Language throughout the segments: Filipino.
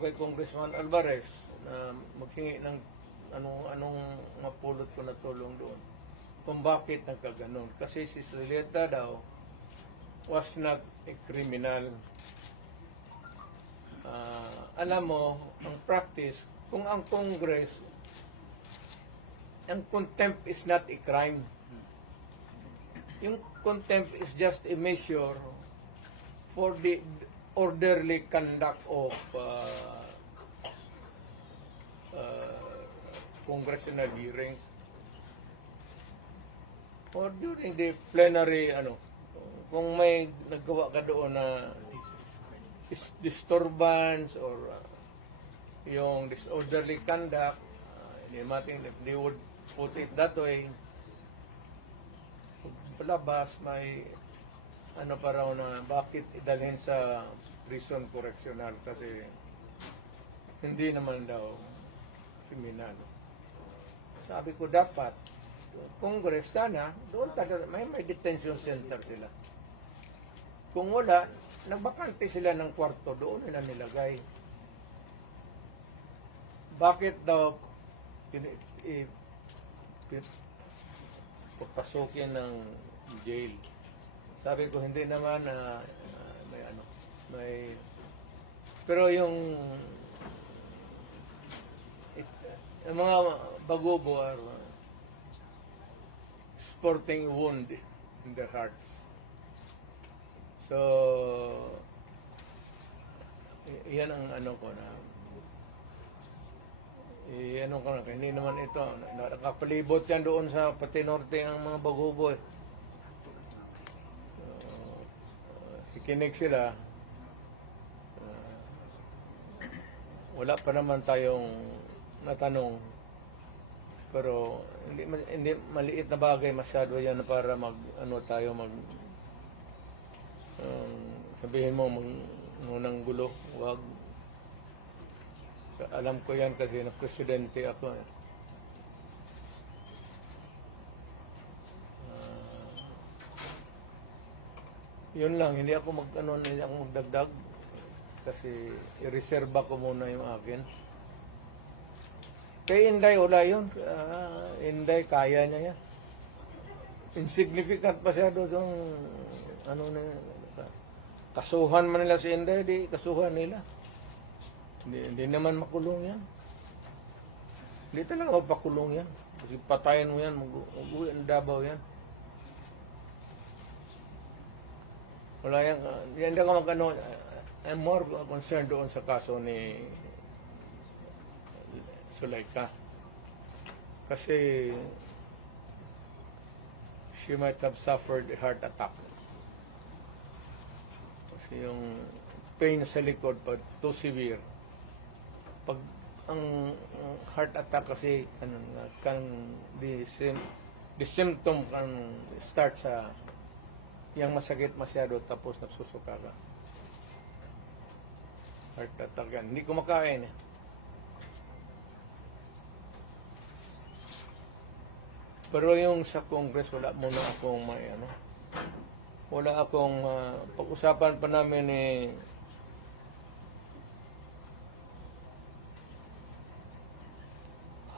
Kay Congressman Alvarez na maghingi ng anong mapulot ko na tulong doon. Kung bakit nagkaganon. Kasi si Julieta daw was not a criminal. Alam mo, ang practice, kung ang Congress, ang contempt is not a crime. Yung contempt is just a measure for the orderly conduct of congressional hearings or during the plenary kung may naggawa ka doon na disturbance or yung disorderly conduct, they would put it that way, palabas may pa raw na bakit idalhin sa prison correctional kasi hindi naman daw kriminal. Sabi ko dapat Congress sana doon may detention center sila. Kung wala, nagbakante sila ng kwarto doon nila nilagay. Bakit daw papasukin ng jail? Sabi ko hindi naman may pero yung mga bagubo are sporting wound in their hearts. So yan ang ko na hindi naman ito nakapalibot yan doon sa pati norte ang mga bagubo kikinig sila. Wala pa naman tayong natanong, pero hindi maliit na bagay masyado yan para sabihin mo ngunang gulo. Wag. Alam ko yan kasi na presidente ako yun lang, hindi ako magdagdag kasi i-reserva ko muna yung akin. Kay Inday, wala yun. Inday, kaya niya yan. Insignificant pa siya doon. Kasuhan man nila si Inday, di kasuhan nila. Hindi naman makulong yan. Hindi talaga mapakulong yan. Kasi patayin mo yan, mag-uwi ang Davao yan. Wala yan. Hindi ako I'm more concerned doon sa kaso ni Zuleika. Kasi she might have suffered a heart attack. Kasi yung pain sa likod pa too severe. Pag ang heart attack kasi the symptom can start sa yang masakit masyado tapos nagsusuka ka. Heart attack yan. Hindi ko makain Pero yung sa Congress, wala muna akong wala akong pag-usapan pa namin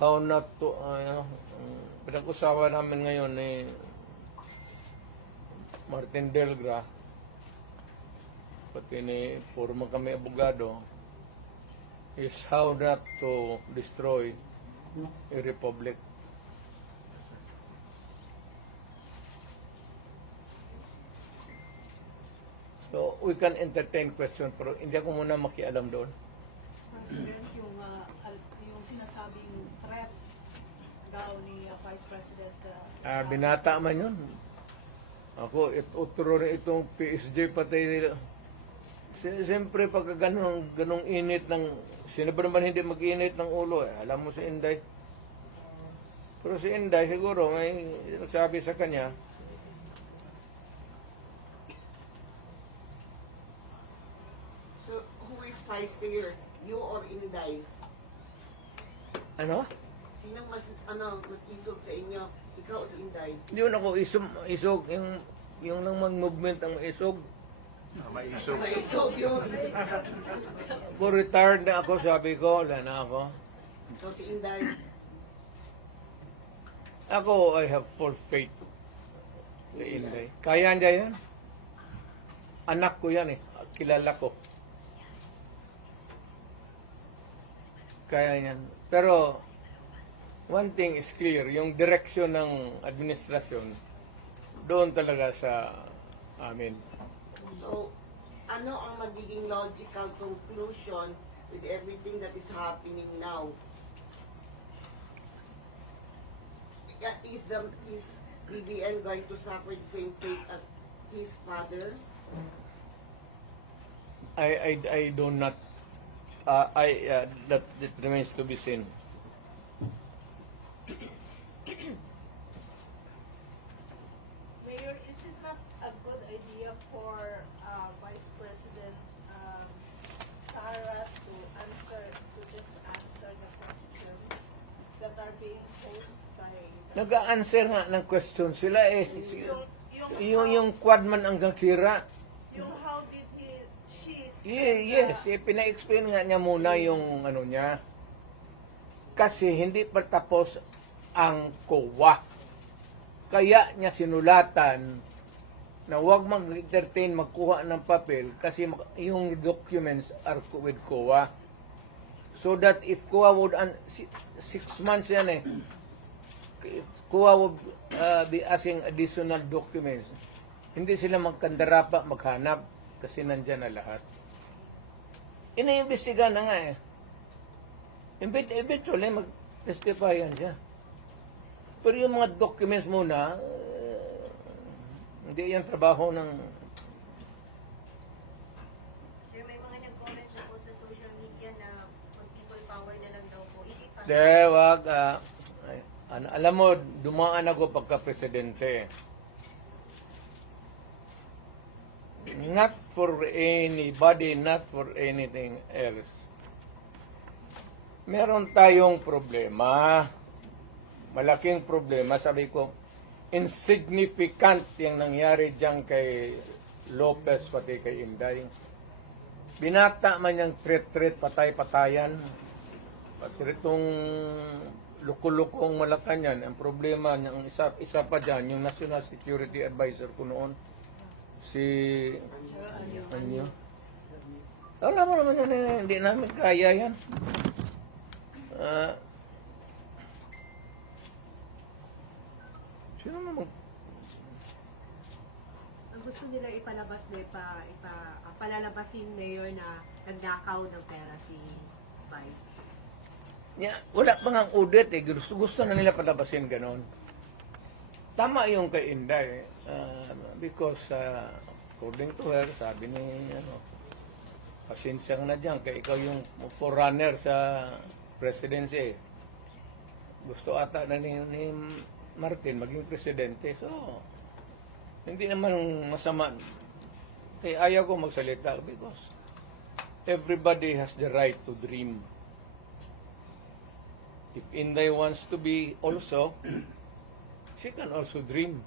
how not to pinag-usapan namin ngayon Martin Delgra, pati puro kami abogado, is how not to destroy a republic. So, we can entertain question, pero hindi ako muna makialam doon. President, yung sinasabing threat daw ni Vice President Binata man yun. Ako, uturo rin itong PSG pati nila. Siyempre, pagka ganong init ng, sino ba naman hindi mag-init ng ulo? Alam mo si Inday. Pero si Inday, siguro, may nagsabi sa kanya, so, who is feisty, you or Inday? ano? Sinong mas isog sa inyo? Ikaw o si Inday? Hindi mo na ako isog, yung nang mag-movement ang isog. May isog. May isog yun. Kung retired na ako, sabi ko, wala na ako. So si Inday, Ako, I have full faith kay Inday. Kaya niya yan. Anak ko yan eh. Kilala ko. Kaya yan. Pero, one thing is clear, yung direksyon ng administrasyon, doon talaga sa amin. so ano ang magiging logical conclusion with everything that is happening now? Is BBM going to suffer the same fate as his father? I do not, that remains to be seen. Mayor, is it not a good idea for Vice President Sara to just answer the questions that are being posed by Nag-a-answer nga ng question sila eh. Yung quad man hanggang sira. yung how did she Yes, pina-explain nga niya muna yung ano niya. Kasi hindi pa tapos ang COA. Kaya niya sinulatan na huwag mag-entertain, magkuha ng papel kasi yung documents are with COA. So that if COA would, 6 months yan eh, if COA would be asking additional documents, hindi sila magkandarapa, maghanap kasi nandyan na lahat. Ina-investiga na nga eh. Eventually, mag-testify yan siya. Pero yung mga documents muna, hindi yan trabaho ng... Sir, may mga nag-comment na po sa social media na people power na lang daw po. Is it possible? Wag. Alam mo, dumaan ako pagka-presidente. Not for anybody, not for anything else. Meron tayong problema. Malaking problema. Sabi ko, insignificant yung nangyari dyan kay Lopez pati kay Inday. Binata man yung threat, patay-patayan. Pati itong lukulukong Malacanang, ang problema niyang isa pa dyan, yung National Security Advisor ko noon, si Anyo. Alam mo naman yan, hindi namin kaya yan. Sino naman? Ang gusto nila ipalabas na palalabasin mayor na nagnakaw ng pera si Vice. Wala pa nga audit eh. Gusto na nila palabasin ganon. Tama yung kay Inday. Because according to her, sabi ni, pasensya ka na dyan, kaya ikaw yung forerunner sa presidency. Gusto ata na ni Martin maging presidente. So, hindi naman masama. Kaya ayaw ko magsalita because everybody has the right to dream. If Inday wants to be also, she can also dream.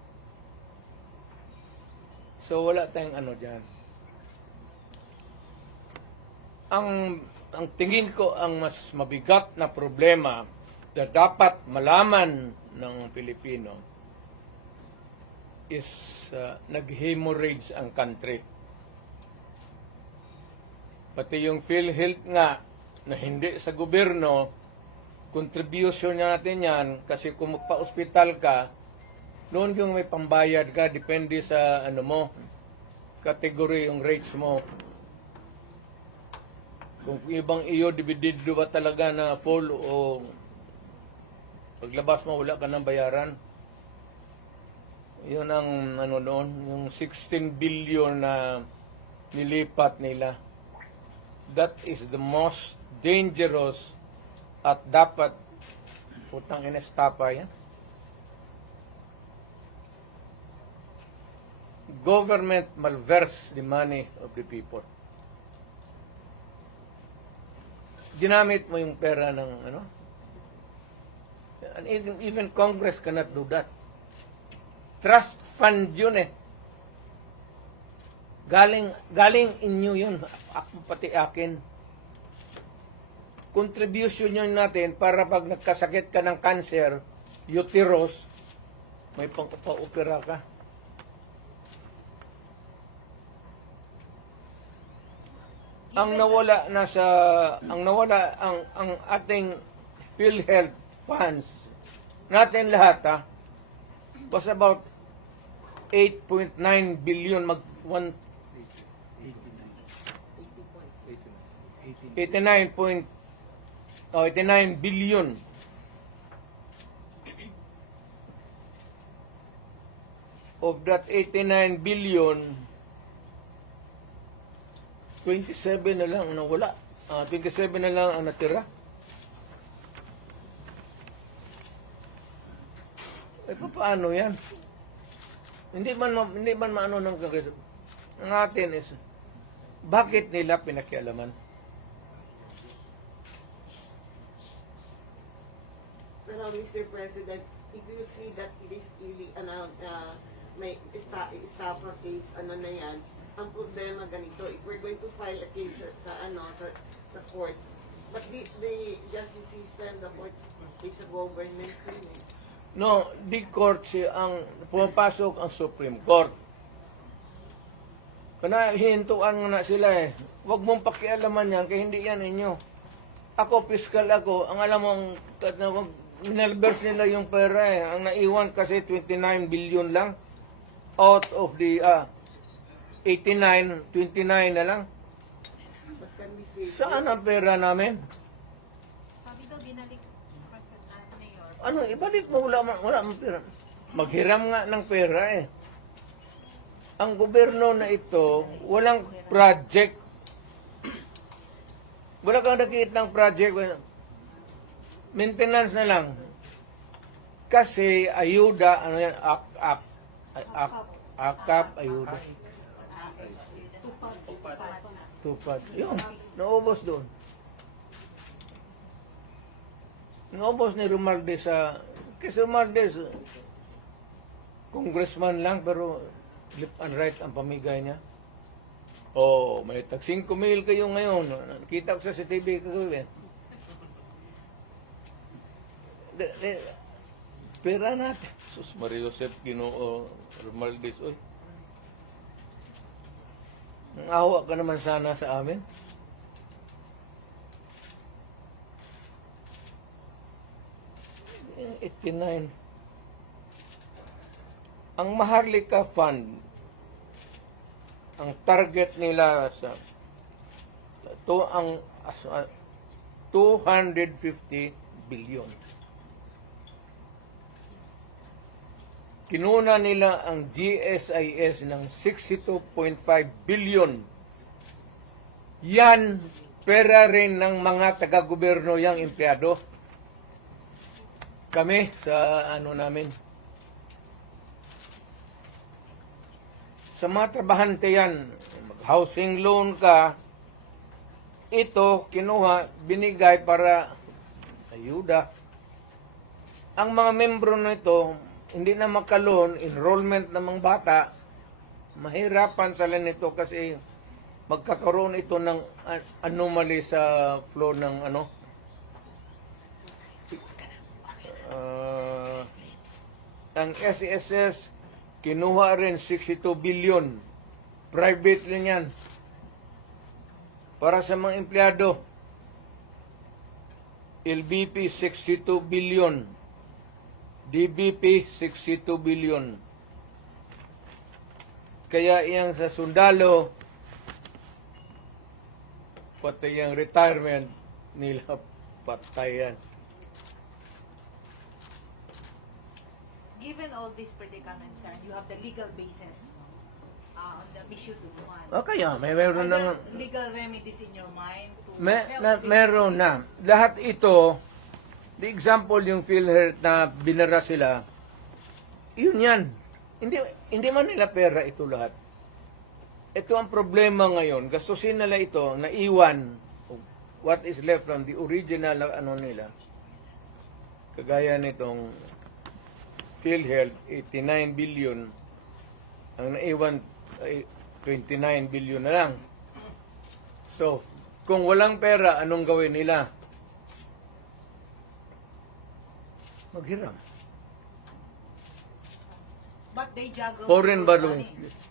So, wala tayong ano dyan. Ang tingin ko, ang mas mabigat na problema na dapat malaman ng Pilipino is nag-hemorrhage ang country. Pati yung PhilHealth nga, na hindi sa gobyerno, contribution natin yan, kasi kung magpa-hospital ka, noon yung may pambayad ka, depende sa ano mo, category yung rates mo. Kung ibang iyo, dividido ba talaga na full o paglabas mo, wala ka ng bayaran. Yun ang ano noon, yung 16 billion na nilipat nila. That is the most dangerous at dapat putang inestapa yan. Government malverse the money of the people. Ginamit mo yung pera ng ano? And even Congress cannot do that. Trust fund yun eh. Galing inyo yun, pati akin. Contribution yun natin para pag nagkasakit ka ng cancer, uterus, may pang-opera ka. Ang nawala ang ating PhilHealth funds natin lahat was about 8.9 billion 89 billion. Of that 89 billion, 27 na lang ang nawala. 27 na lang ang natira. Paano yan? Hindi man maano ng Kongreso. Ang atin is, bakit nila pinakialaman? Pero Mr. President, if you see that it is really, may estafa case, na yan, ang problema ganito, if we're going to file a case sa court, but the justice system, the court is a government thing. No, di court ang pumapasok ang Supreme Court. Kana hihintuan na sila Huwag mong pakialaman yan, kaya hindi yan inyo. Ako, fiscal ako, ang alam mong, minalbers nila yung pera Ang naiwan kasi 29 billion lang. Out of the 89, 29 na lang. But can we say, Saan ang pera namin? Sabi daw, binalik Mayor. Ano, ibalik mo, wala mang pera. Maghiram nga ng pera Ang gobyerno na ito, walang project. Wala kang nakikita ng project. Maintenance na lang. Kasi ayuda, ano yan, akap, ayuda. Tupad. Yun, naubos doon. Naubos ni Romualdez kasi Romualdez, congressman lang, pero left and right ang pamigay niya. May tag 5,000 kayo ngayon. Nakita ko sa CCTV kagabi. Pera natin. Sus Maria Joseph Ginoo Romualdez. Awa ka naman sana sa amin. Yung 89. Ang Maharlika Fund, ang target nila ang 250 billion. Kinuna nila ang GSIS ng 62.5 billion. Yan, pera rin ng mga taga-gobyerno yang empleyado. Kami sa namin. Sa mga trabahante yan, housing loan ka, ito kinuha, binigay para ayuda. Ang mga membro nito, hindi na makaloon, enrollment ng mga bata, mahirapan sila nito kasi magkakaroon ito ng anomaly sa flow ng ang SESS, kinuha rin 62 billion. Private rin yan. Para sa mga empleyado, LBP 62 billion. DBP 62 billion. Kaya iyang sa sundalo, pati yung retirement nila patayan. Given all these predicaments, sir, you have the legal basis on the misuse of funds. Kaya meron Are na there legal remedies in your mind to meron na. Lahat ito, the example yung PhilHealth na binara sila, yun yan. Hindi man nila pera ito lahat. Ito ang problema ngayon. Gastusin nila ito, naiwan what is left from the original nila. Kagaya nitong PhilHealth, 89 billion. Ang naiwan, 29 billion na lang. So, kung walang pera, anong gawin nila? Maghiram. But they juggle. Foreign people's balloon.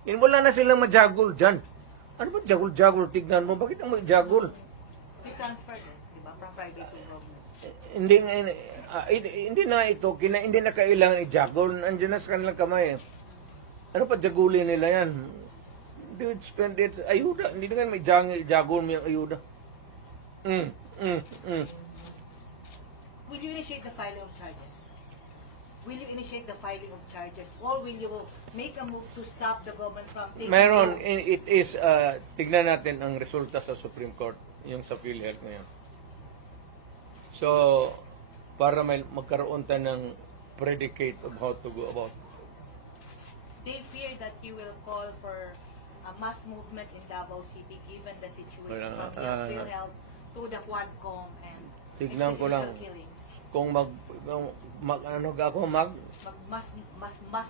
money. Wala na silang majagul dyan. Ano ba jagul-jagul? Tignan mo, bakit ang majagul? They transferred it, di ba? From private to government. Hindi na ito, hindi na kailangan i-jagul. Andiyan na sa kanilang kamay. Ano pa jagulin nila yan? They would spend it, ayuda. Hindi na may jagul mo yung ayuda. Will you initiate the filing of charges? Will you initiate the filing of charges? Or will you make a move to stop the government from taking Meron, loans? it is, tignan natin ang resulta sa Supreme Court, yung sa PhilHealth ngayon. So, para magkaroon tayo ng predicate of how to go about. They fear that you will call for a mass movement in Davao City given the situation Wala, from the PhilHealth to the Quadcom and Tignan ko lang. extrajudicial killings. Kung Mass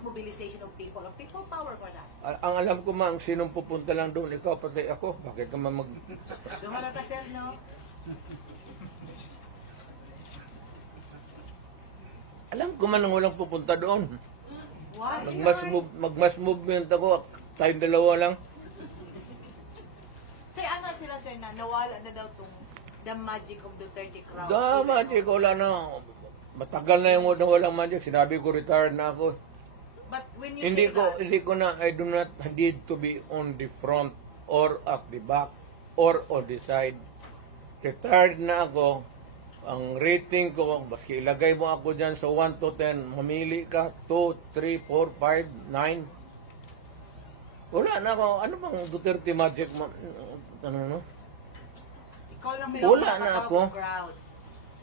mobilization of people power for that. ang alam ko ang sinong pupunta lang doon, ikaw pati ako, bakit ka man Dumara ka, sir, no? alam ko man ang walang pupunta doon. Why? Magmass movement ako, tayong dalawa lang. Sir, ano sila, sir, na nawala na daw tong the magic of the 30 crowd? Magic, wala na. Matagal na yung walang magic. Sinabi ko, retired na ako. But when you Hindi say ko, that, hindi ko na, I do not need to be on the front or at the back or on the side. Retired na ako. Ang rating ko, baski ilagay mo ako dyan sa 1 to 10, mamili ka, 2, 3, 4, 5, 9. Wala na ako. Ano bang Duterte magic mo? Ano, no? ikaw lang Wala na makakatawag ako. ng crowd.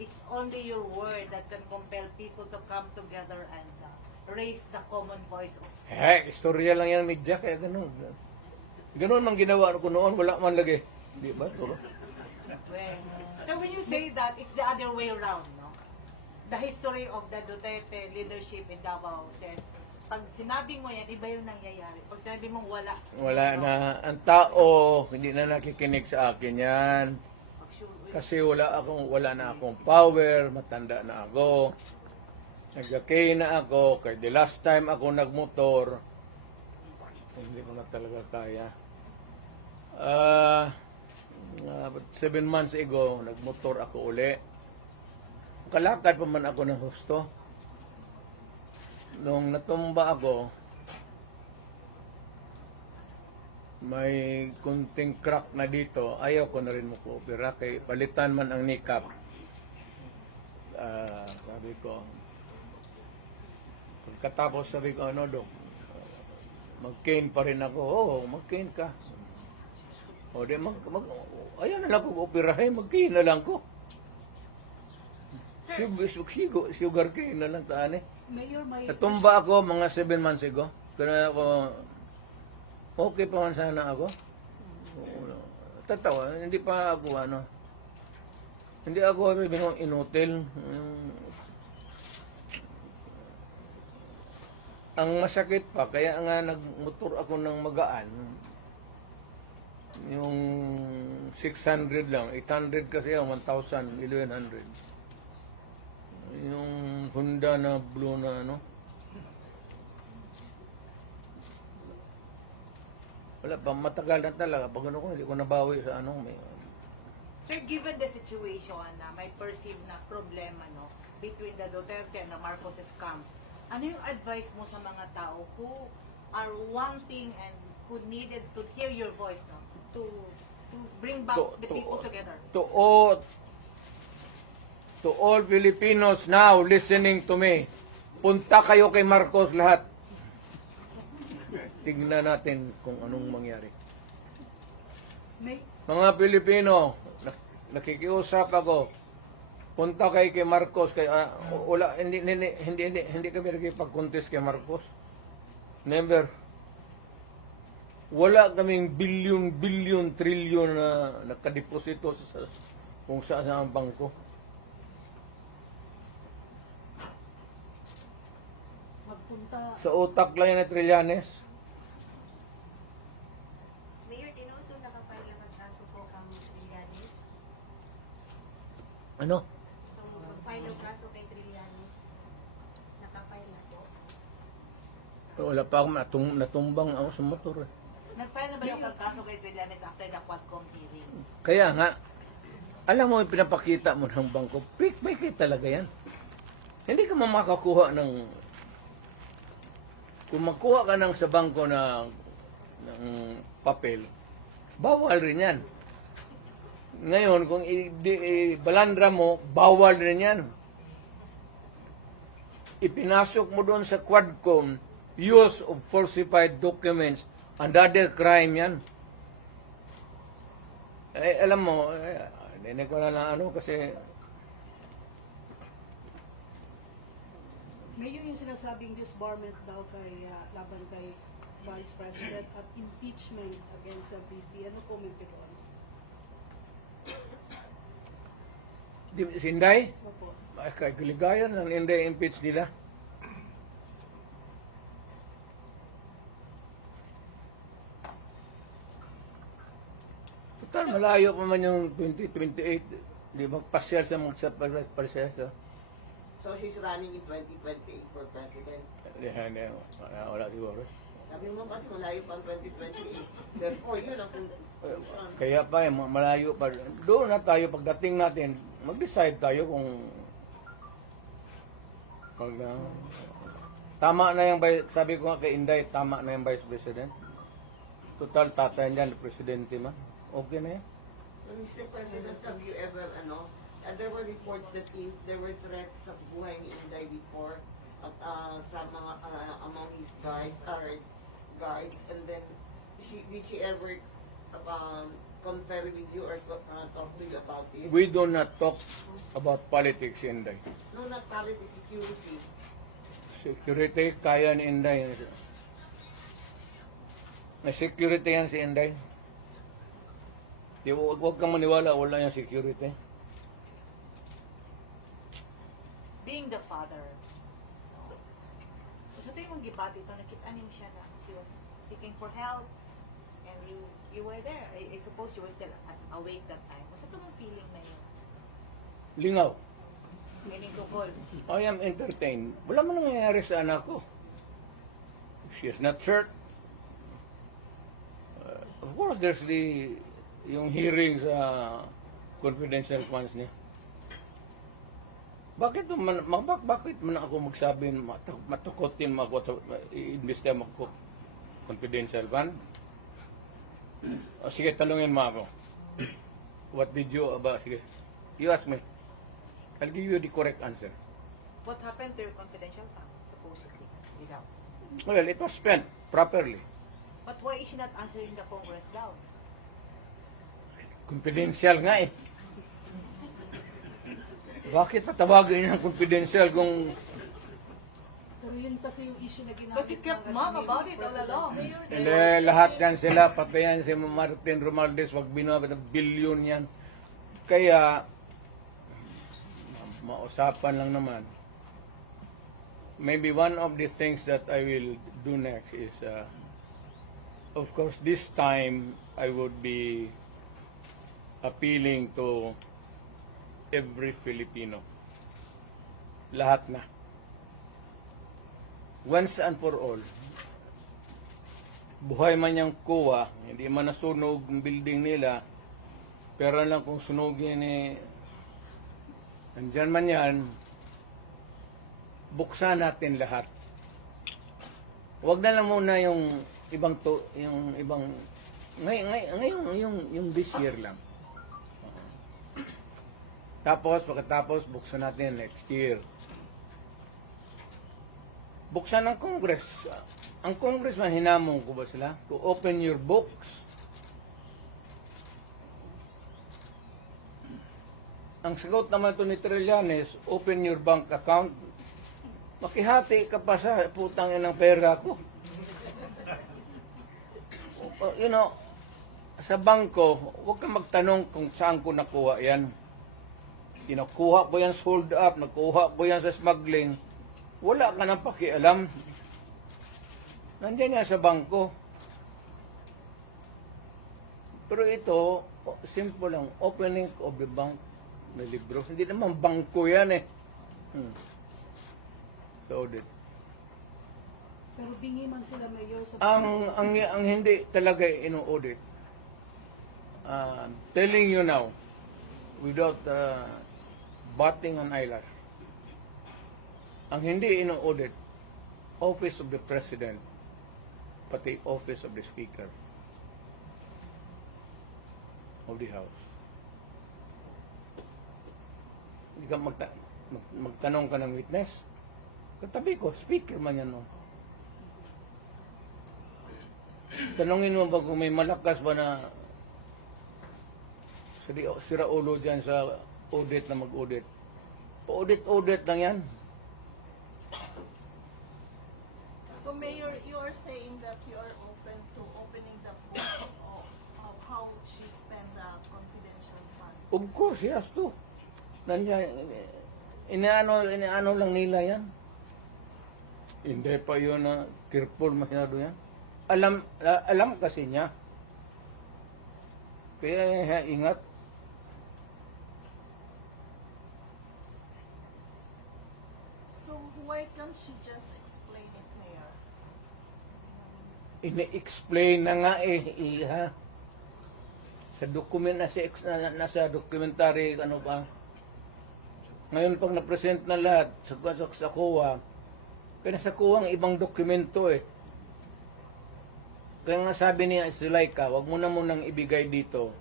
It's only your word that can compel people to come together and raise the common voice of Istorya lang yan, media, kaya ganun. Ganun ang ginawa ko noon, wala man lagi. Di ba? Diba? well. So when you say that, it's the other way around, no? The history of the Duterte leadership in Davao says, pag sinabi mo yan, iba yung nangyayari. Pag sinabi mong wala, Wala na. Ang tao, hindi na nakikinig sa akin yan. Kasi wala na akong power, matanda na ako. Nagkakay na ako, kaya the last time ako nagmotor, hindi ko na talaga kaya. 7 months ago, nagmotor ako uli. Kalakad pa man ako ng husto. Nung natumba ako, may kunting crack na dito. Ayaw ko na rin mag-opera. Kaya palitan man ang nikap. Sabi ko, pagkatapos sabi ko, ano, Dok, mag-cane pa rin ako. Oo, mag-cane ka. O di, ayaw na lang ko operahin, mag-cane na lang ko. Sugar cane na lang taan eh. Mayor, may... Natumba ako mga 7 months ago. Kaya ako, okay pa man sana ako. Tatawa, hindi pa ako hindi ako inutil. Ang masakit pa, kaya nga nagmotor ako ng magaan. Yung 600 lang, 800 kasi yung 1,000, 1,100. Yung Honda na blue na wala pa, matagal na talaga. Pag ko, hindi ko nabawi sa may... Sir, given the situation na may perceived na problema between the Duterte and the Marcoses camp, ano yung advice mo sa mga tao who are wanting and who needed to hear your voice to bring back the people together? To all Filipinos now listening to me, punta kayo kay Marcos lahat. Tignan natin kung anong mangyari. Mga Pilipino, nakikiusap ako. Punta kay Marcos kay wala hindi kami nakipag-contest kay Marcos. Never. Wala kaming billion, trillion na nakadeposito sa kung saan ang bangko. Magpunta... Sa utak lang yan na trilyanes. Ano? Ang file ng kaso kay Trillanes, nakafile na po. Wala pa ako natumbang ako sa motor. Eh. Nag-file na ba yung kaso kay Trillanes after the Quadcom hearing? Kaya nga, alam mo, yung pinapakita mo ng bangko, fake talaga yan. Hindi ka makakuha ng... Kung magkuha ka ng sa bangko ng papel, bawal rin yan. Ngayon, kung balandra mo, bawal rin yan. Ipinasok mo doon sa Quadcom, use of falsified documents, another crime yan. Eh, alam mo, hindi ko na lang ano kasi Mayor, yung sinasabing disbarment daw kay laban kay Vice President at impeachment against sa VP. Ano comment ko doon? si Inday, Opo. ay kay kaligayan ng Inday impeach nila. Total, malayo pa man yung 2028. Di ba pasyal sa mga proseso? So she's running in 2028 for president. Hindi, wala siguro. Sabi mo kasi malayo pa ang 2028. Therefore, yun ang conclusion. Kaya pa, malayo pa. Doon na tayo, pagdating natin, mag-decide tayo kung tama na yung, sabi ko nga kay Inday, tama na yung Vice President. Total, tatay niyan, Presidente man. Okay na yan. So, Mr. President, have you ever, there were reports that there were threats sa buhay ni Inday before at sa mga, among his guards, and then, did she ever confer with you or talk to you about it? We do not talk about politics, Inday. No, not politics, security. Security, kaya ni Inday. May security yan si Inday. Huwag kang maniwala, wala yung security. Being the father, sa tingin mong gibati ito, nakita niyo siya na she was seeking for help and you were there. I suppose you were still awake that time. Masa ito mong feeling na yun? Lingaw. Meaning so-called. I am entertained. Wala man nangyayari sa anak ko. She is not hurt. Of course, there's yung hearing sa confidential funds niya. Bakit man ako magsabi, matukotin mo ako, i-investa mo ako confidential fund? O sige, talungin mo ako. What did you, sige, you ask me. I'll give you the correct answer. What happened to your confidential fund, supposedly? Without. Well, it was spent properly. But why is she not answering the Congress daw? Confidential nga eh. Bakit patawagin ng confidential kung Pero yun kasi yung issue na ginamit. But you kept mum about it all along. hindi, lahat yan sila, pati yan si Martin Romualdez, wag binabit ng bilyon yan. Kaya, mausapan lang naman. Maybe one of the things that I will do next is, of course, this time I would be appealing to every Filipino. Lahat na. Once and for all. Buhay man yung kuwa, hindi man nasunog ang building nila, pero lang kung sunugin andyan man yan, buksan natin lahat. Huwag na lang muna yung ngayon yung this year lang. Tapos, pagkatapos, buksan natin next year. Buksan ng Congress. Ang Congressman, hinamon ko ba sila? To open your books. Ang sagot naman ito ni Trillanes, open your bank account. Makihati ka pa sa putang ng pera ko. You know, sa bangko, huwag kang magtanong kung saan ko nakuha yan. Kinukuha ko yan sold up, nakuha ko yan sa smuggling. Wala ka nang pakialam. Nandiyan yan sa bangko. Pero ito, simple lang, opening of the bank may libro. Hindi naman bangko yan eh. Sa audit. Pero bingi man sila mayor sa Ang hindi talaga ino-audit, telling you now, without batting an eyelash, ang hindi ino-audit, Office of the President, pati Office of the Speaker of the House. Hindi ka magtanong ka ng witness. Katabi ko, speaker man yan. No? Tanongin mo ba kung may malakas ba na sira ulo dyan sa audit na mag-audit. Audit lang yan. So Mayor, you are saying that you are open to opening the book of how she spent the confidential fund. Of course, yes to. Nandiyan, inaano lang nila yan. Hindi pa yun na careful masyado yan. Alam kasi niya. Kaya ingat. So why can't she just explain it, Mayor? Ine-explain na nga iha. Sa document nasa documentary, ano pa. Ngayon pag na-present na lahat sa COA, kaya sa COA ang ibang dokumento eh. Kaya nga sabi niya si Laika, wag mo na munang ibigay dito.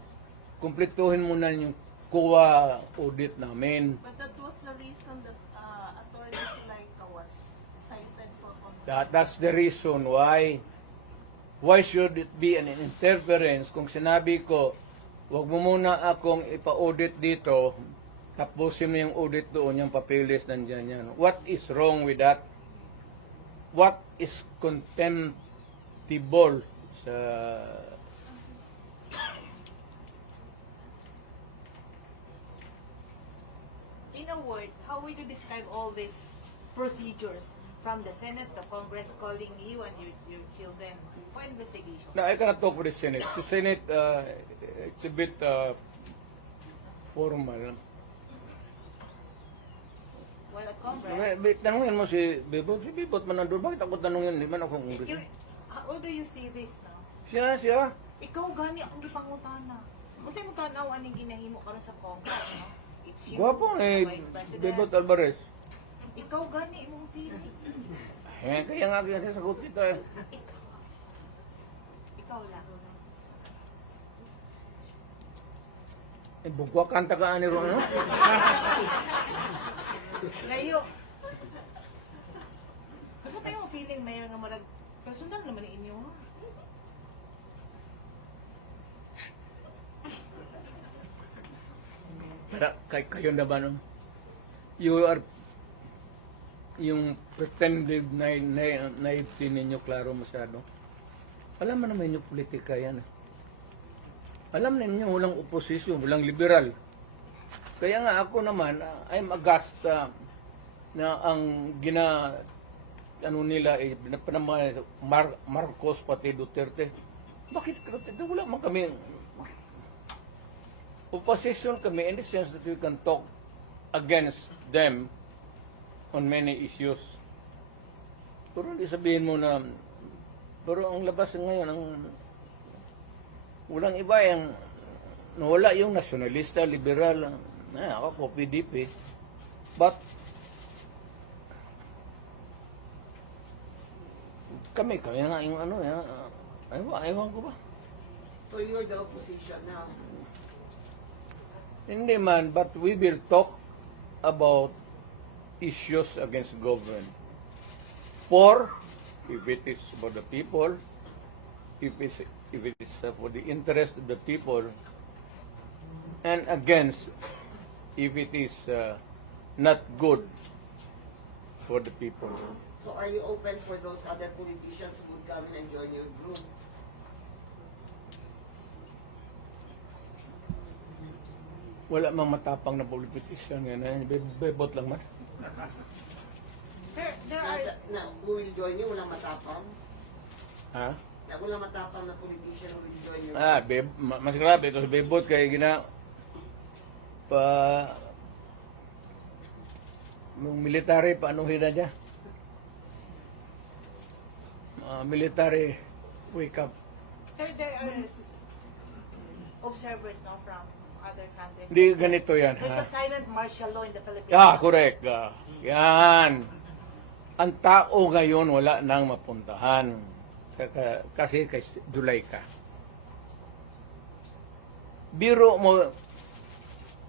Kumpletuhin mo na yung COA audit namin. But that was the reason that Attorney Sulaika was cited for confidential. That's the reason why. Why should it be an interference kung sinabi ko, wag mo muna akong ipa-audit dito, tapusin mo yung audit doon, yung papeles nandiyan yan. What is wrong with that? What is contemptible sa... In a word, how would you describe all these procedures from the Senate, the Congress calling you and your children for investigation? No, I cannot talk for the Senate. The Senate, it's a bit formal. Well, at Congress, Tanungin mo si Bebot. Si Bebot man nandun. Bakit ako tanungin? Hindi man ako congressman. how do you see this now? Siya. Ikaw gani akong gipangutana. Kasi mo tanaw aning ginahimo karon sa Congress, no? It's you, Gwapo the eh, Vice President. Bebot Alvarez. Ikaw gani imong feeling. Kaya nga kaya sagot kita eh. Ikaw lang. Bugwa kanta ka ani ro, ano? Layo. Asa tayo ang feeling mayor nga marag personal naman ni inyo, ha? Para kayo na ba no? You are yung pretended naivety ninyo klaro masyado. Alam mo naman yung politika yan. Alam ninyo walang oposisyon, walang liberal. Kaya nga ako naman, I'm aghast na ang nila Marcos pati Duterte. Bakit Duterte? Wala man kami opposition kami in the sense that we can talk against them on many issues. Pero hindi sabihin mo na pero ang labas ngayon ang walang iba yung nawala yung nasyonalista, liberal, ako po PDP. But kami nga yung ano, ewan ko ba? So you're the opposition now. Hindi man, but we will talk about issues against government. For, if it is for the people, if it is for the interest of the people, and against, if it is not good for the people. So are you open for those other politicians who would come in and join your group? Wala mang matapang na politician yan. Bebot lang man. Sir, there are Who will join you? Walang matapang? Ha? Walang matapang na politician who will join your group? Mas grabe ito si Bebot kaya Yung military, paano hina niya? Military, wake up. Sir, there are observers no, from other countries. Hindi ganito yan, There's ha? a silent martial law in the Philippines. Correct. Yan. Ang tao ngayon wala nang mapuntahan. Kasi kay July ka. Biro mo,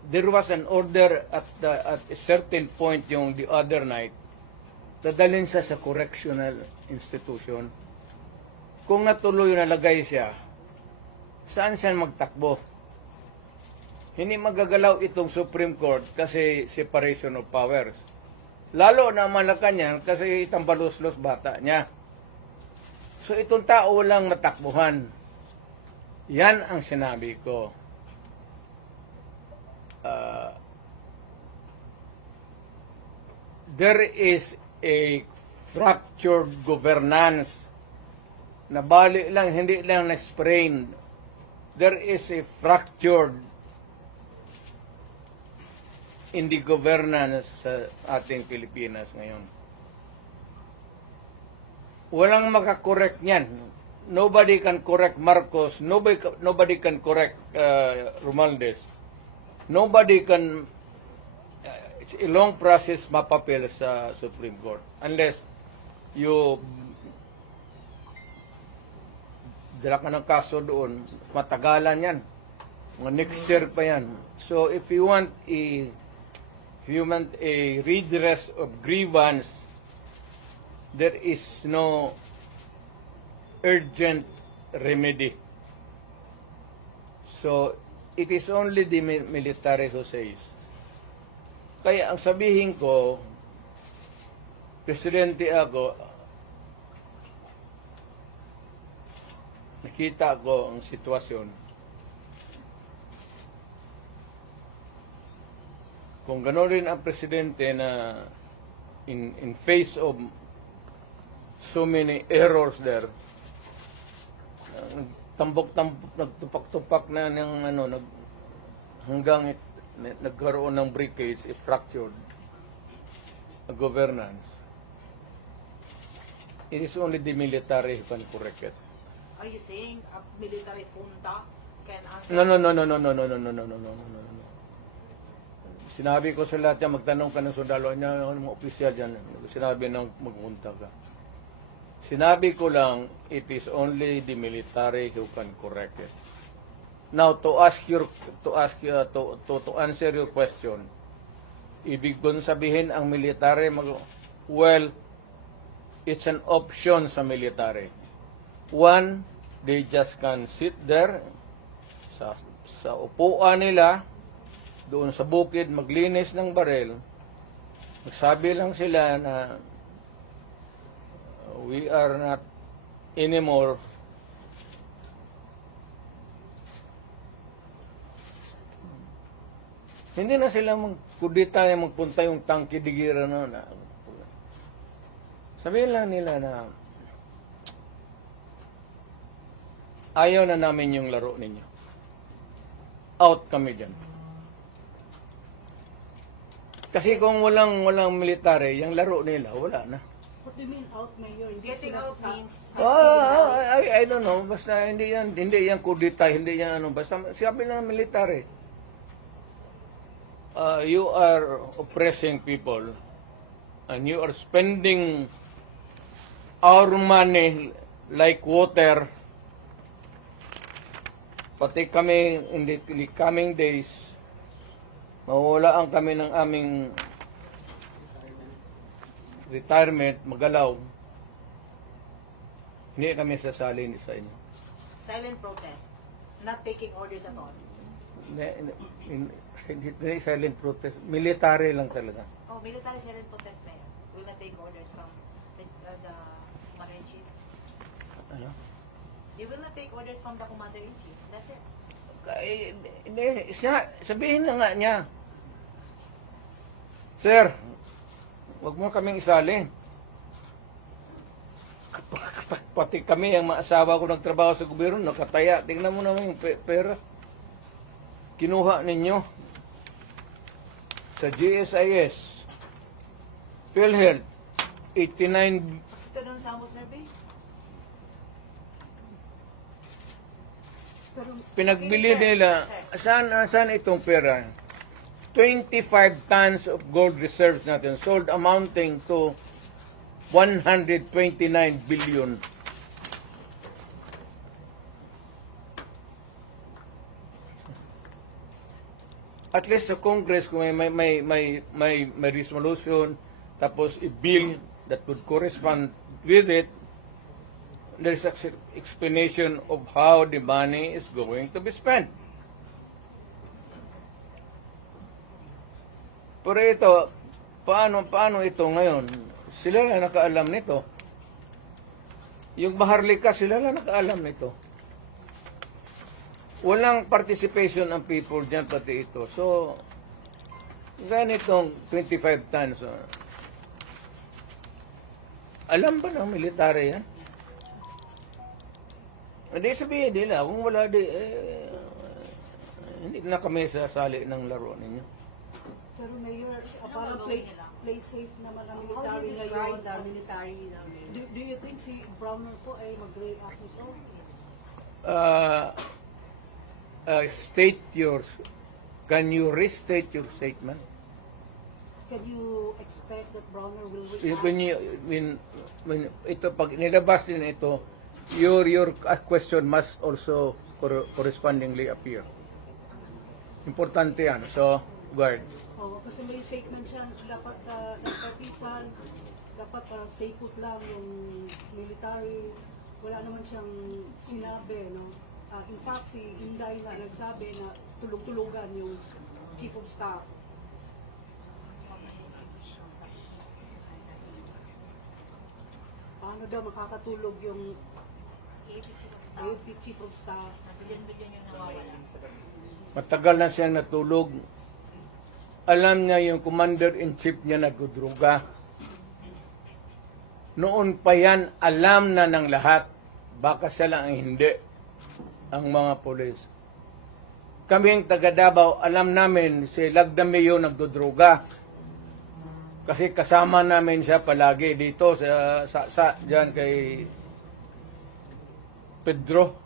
there was an order at a certain point yung the other night, dadalhin siya sa correctional institution. Kung natuloy nalagay siya, saan siya magtakbo? Hindi magagalaw itong Supreme Court kasi separation of powers. Lalo na Malacanang kasi tambalos-los bata niya. So itong tao lang matakbuhan. Yan ang sinabi ko. There is a fractured governance na bali lang, hindi lang na-sprained. There is a fractured in the governance sa ating Pilipinas ngayon. Walang makakorek niyan. Nobody can correct Marcos. Nobody can correct Romualdez. Nobody can... it's a long process mapapil sa Supreme Court. Unless you dala ka ng kaso doon, matagalan yan. Mga next year pa yan. So if you want a redress of grievance, there is no urgent remedy. So it is only the military who says. Kaya ang sabihin ko, presidente ako, nakita ko ang sitwasyon. Kung gano'n rin ang presidente na in face of so many errors there, nagtupak-tupak na ng hanggang nagkaroon ng breakage, fractured governance. It is only the military who can correct it. Are you saying a military junta can answer? No. Sinabi ko sa lahat yan, magtanong ka ng sundalo niya, mga opisyal dyan, sinabi nang magpunta ka. Sinabi ko lang, it is only the military who can correct it. Now, to answer your question, ibig kong sabihin ang military, well, it's an option sa military. One, they just can sit there sa upuan nila, doon sa bukid, maglinis ng barel. Magsabi lang sila na we are not anymore hindi na sila magkudita na magpunta yung tangki digira na. Sabihin lang nila na ayaw na namin yung laro ninyo. Out kami dyan. Kasi kung walang military, yung laro nila, wala na. What do you mean out, Mayor? Hindi Getting sila out sa- means I don't know. Basta hindi yan kudita, hindi yan ano. Basta sabi ng military, you are oppressing people and you are spending our money like water. Pati kami in the coming days, mawawalaan kami ng aming retirement, magalaw. Hindi kami sasali sa inyo. silent protest, not taking orders at all. Hindi silent protest. Military lang talaga. Oh, military silent protest, Mayor. Will not take orders from the Commander-in-Chief. Ano? They will not take orders from the Commander-in-Chief. That's it. Hindi, sabihin na nga niya. Sir, wag mo kaming isali. Pati kami, ang mga asawa ko nagtrabaho sa gobyerno, nakataya. Tingnan mo naman yung pera. Kinuha ninyo. sa GSIS, PhilHealth, 89, Ito doon sa Amo Survey. pinagbili nila, saan itong pera? 25 tons of gold reserves natin sold amounting to 129 billion. At least sa Congress, kung may resolution, tapos i-bill that would correspond with it, there's an explanation of how the money is going to be spent. Pero ito, paano ito ngayon? Sila lang nakaalam nito. Yung Maharlika, sila lang nakaalam nito. Walang participation ng people dyan, pati ito. So, ganitong 25 tons. Alam ba ng military yan? Hindi sabihin nila, kung wala hindi na kami sasali ng laro ninyo. Pero Mayor, parang gagawin nila? play safe naman ang How do military you describe ngayon. the military namin? Do you think si Browner po ay mag-react nito? Can you restate your statement? Can you expect that Browner will react? When ito, pag nilabas din ito, your question must also correspondingly appear. Importante yan. So, guard. Oo, kasi may statement siya, dapat nagpatisan, dapat stay put lang yung military. Wala naman siyang sinabi, no? In fact, si Inday nga nagsabi na tulog-tulogan yung chief of staff. Paano daw makakatulog yung AFP chief of staff? Billion yung nawawala. Matagal na siyang natulog. Alam niya yung commander-in-chief niya nagdudruga. Noon pa yan, alam na ng lahat. Baka siya lang ang hindi. Ang mga polis. Kaming taga Davao, alam namin si Lagdameo nagdudruga. Kasi kasama namin siya palagi dito sa diyan kay Pedro.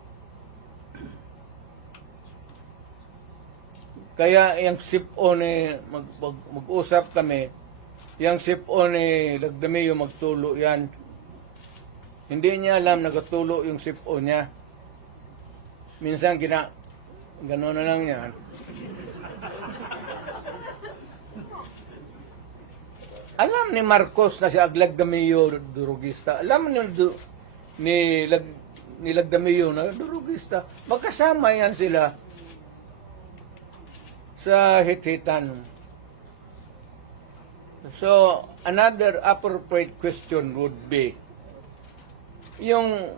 Kaya yung SIPO ni mag-usap kami, yung SIPO ni Lagdameo magtulo yan. Hindi niya alam nagatulo yung SIPO niya. Minsan gano'n na lang yan. Alam ni Marcos na si Lagdameo durugista. Alam ni Lagdameo na durugista. Magkasama yan sila sa hit-hitan. So, another appropriate question would be, yung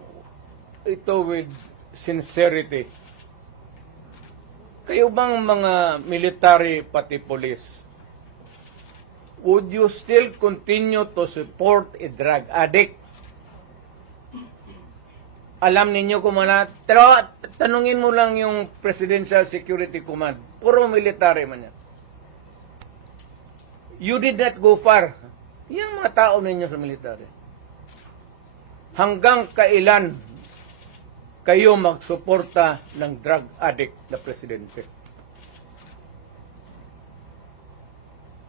ito with sincerity. Kayo bang mga military pati police, would you still continue to support a drug addict? Alam ninyo kung pero tanungin mo lang yung Presidential Security Command. Puro military man yan. You did not go far. Yung mga tao ninyo sa military. Hanggang kailan kayo magsuporta ng drug addict na presidente?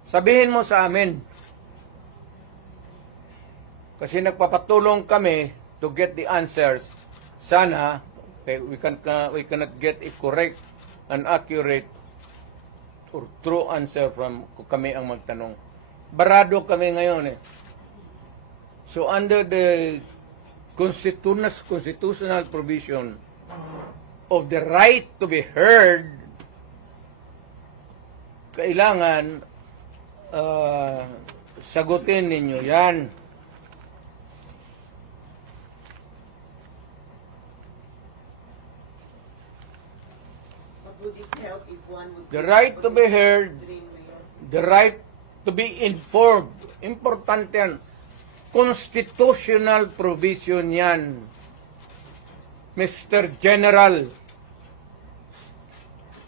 Sabihin mo sa amin. Kasi nagpapatulong kami to get the answers. Sana we cannot get a correct and accurate or true answer from kami ang magtanong. Barado kami ngayon eh. So under the constitutional provision of the right to be heard, kailangan sagutin ninyo yan. But would it help if one would... The right to be heard, the right to be informed. Importante yan. Constitutional provision yan. Mr. General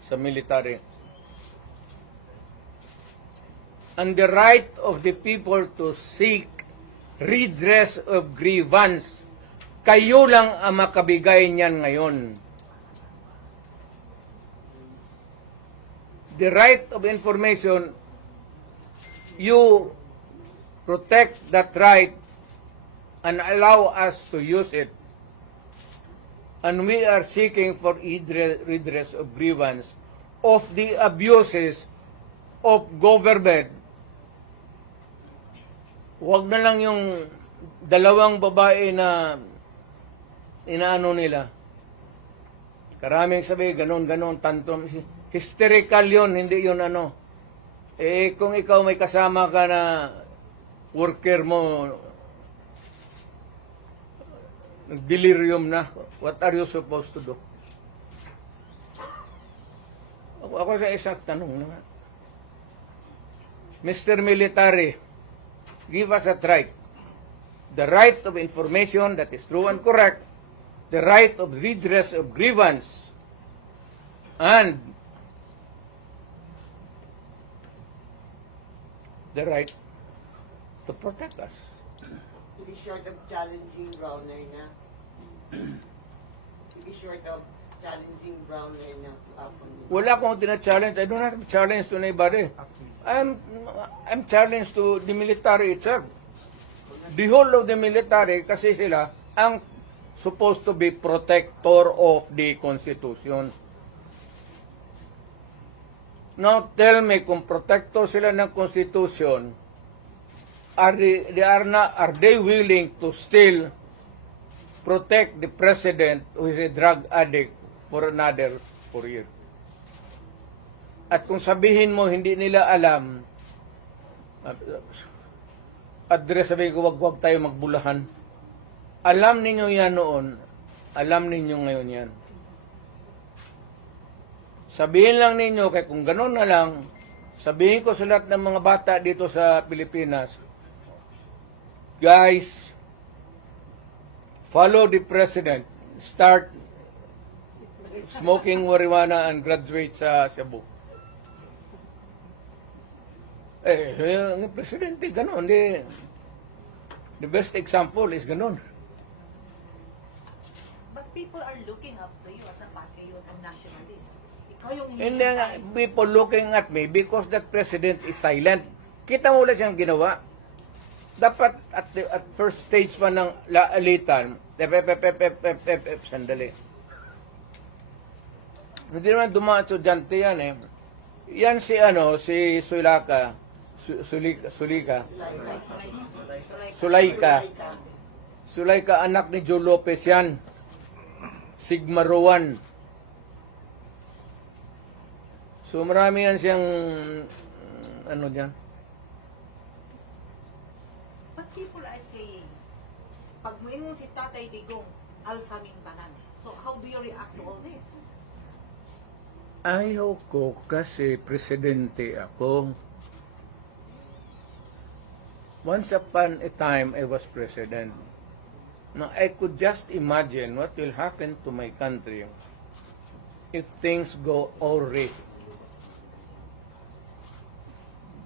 sa military. and the right of the people to seek redress of grievance. Kayo lang ang makabigay niyan ngayon. The right of information, you protect that right and allow us to use it. And we are seeking for redress of grievance of the abuses of government. Huwag na lang yung dalawang babae na inaano nila. Karaming sabi, ganon, tantrum. Hysterical yun, hindi yun ano. Eh, kung ikaw may kasama ka na worker mo, delirium na, what are you supposed to do? Ako sa isang tanong naman. Mr. Military, give us that right. The right of information that is true and correct, the right of redress of grievance, and the right to protect us. To be short of challenging Browner na. To be short of challenging Browner na. Wala akong tina-challenge. I don't have to challenge to anybody. I'm challenged to the military itself. The whole of the military, kasi sila ang supposed to be protector of the Constitution. Now tell me, kung protector sila ng Constitution, are they willing to still protect the president who is a drug addict for another 4 years? At kung sabihin mo hindi nila alam, address sabihin ko, wag tayo magbulahan. Alam ninyo yan noon, alam ninyo ngayon yan. Sabihin lang ninyo, kaya kung gano'n na lang, sabihin ko sa lahat ng mga bata dito sa Pilipinas, guys, follow the president, start smoking marijuana and graduate sa Cebu. Ang presidente, gano'n. The best example is gano'n. But people are looking up to you as a patriot and nationalist. Ikaw yung Hindi nga, people looking at me because that president is silent. Kita mo wala siyang ginawa. Dapat at first stage pa ng laalitan, sandali. Hindi naman dumaan estudyante yan eh. Yan si Sulaika, anak ni Joe Lopez yan. Sigma Rowan. So marami yan siyang dyan. But people are saying, pag mo si Tatay Digong, alsaming tanan. So how do you react to all this? Ayaw ko kasi presidente ako. Once upon a time, I was president. Now, I could just imagine what will happen to my country if things go awry.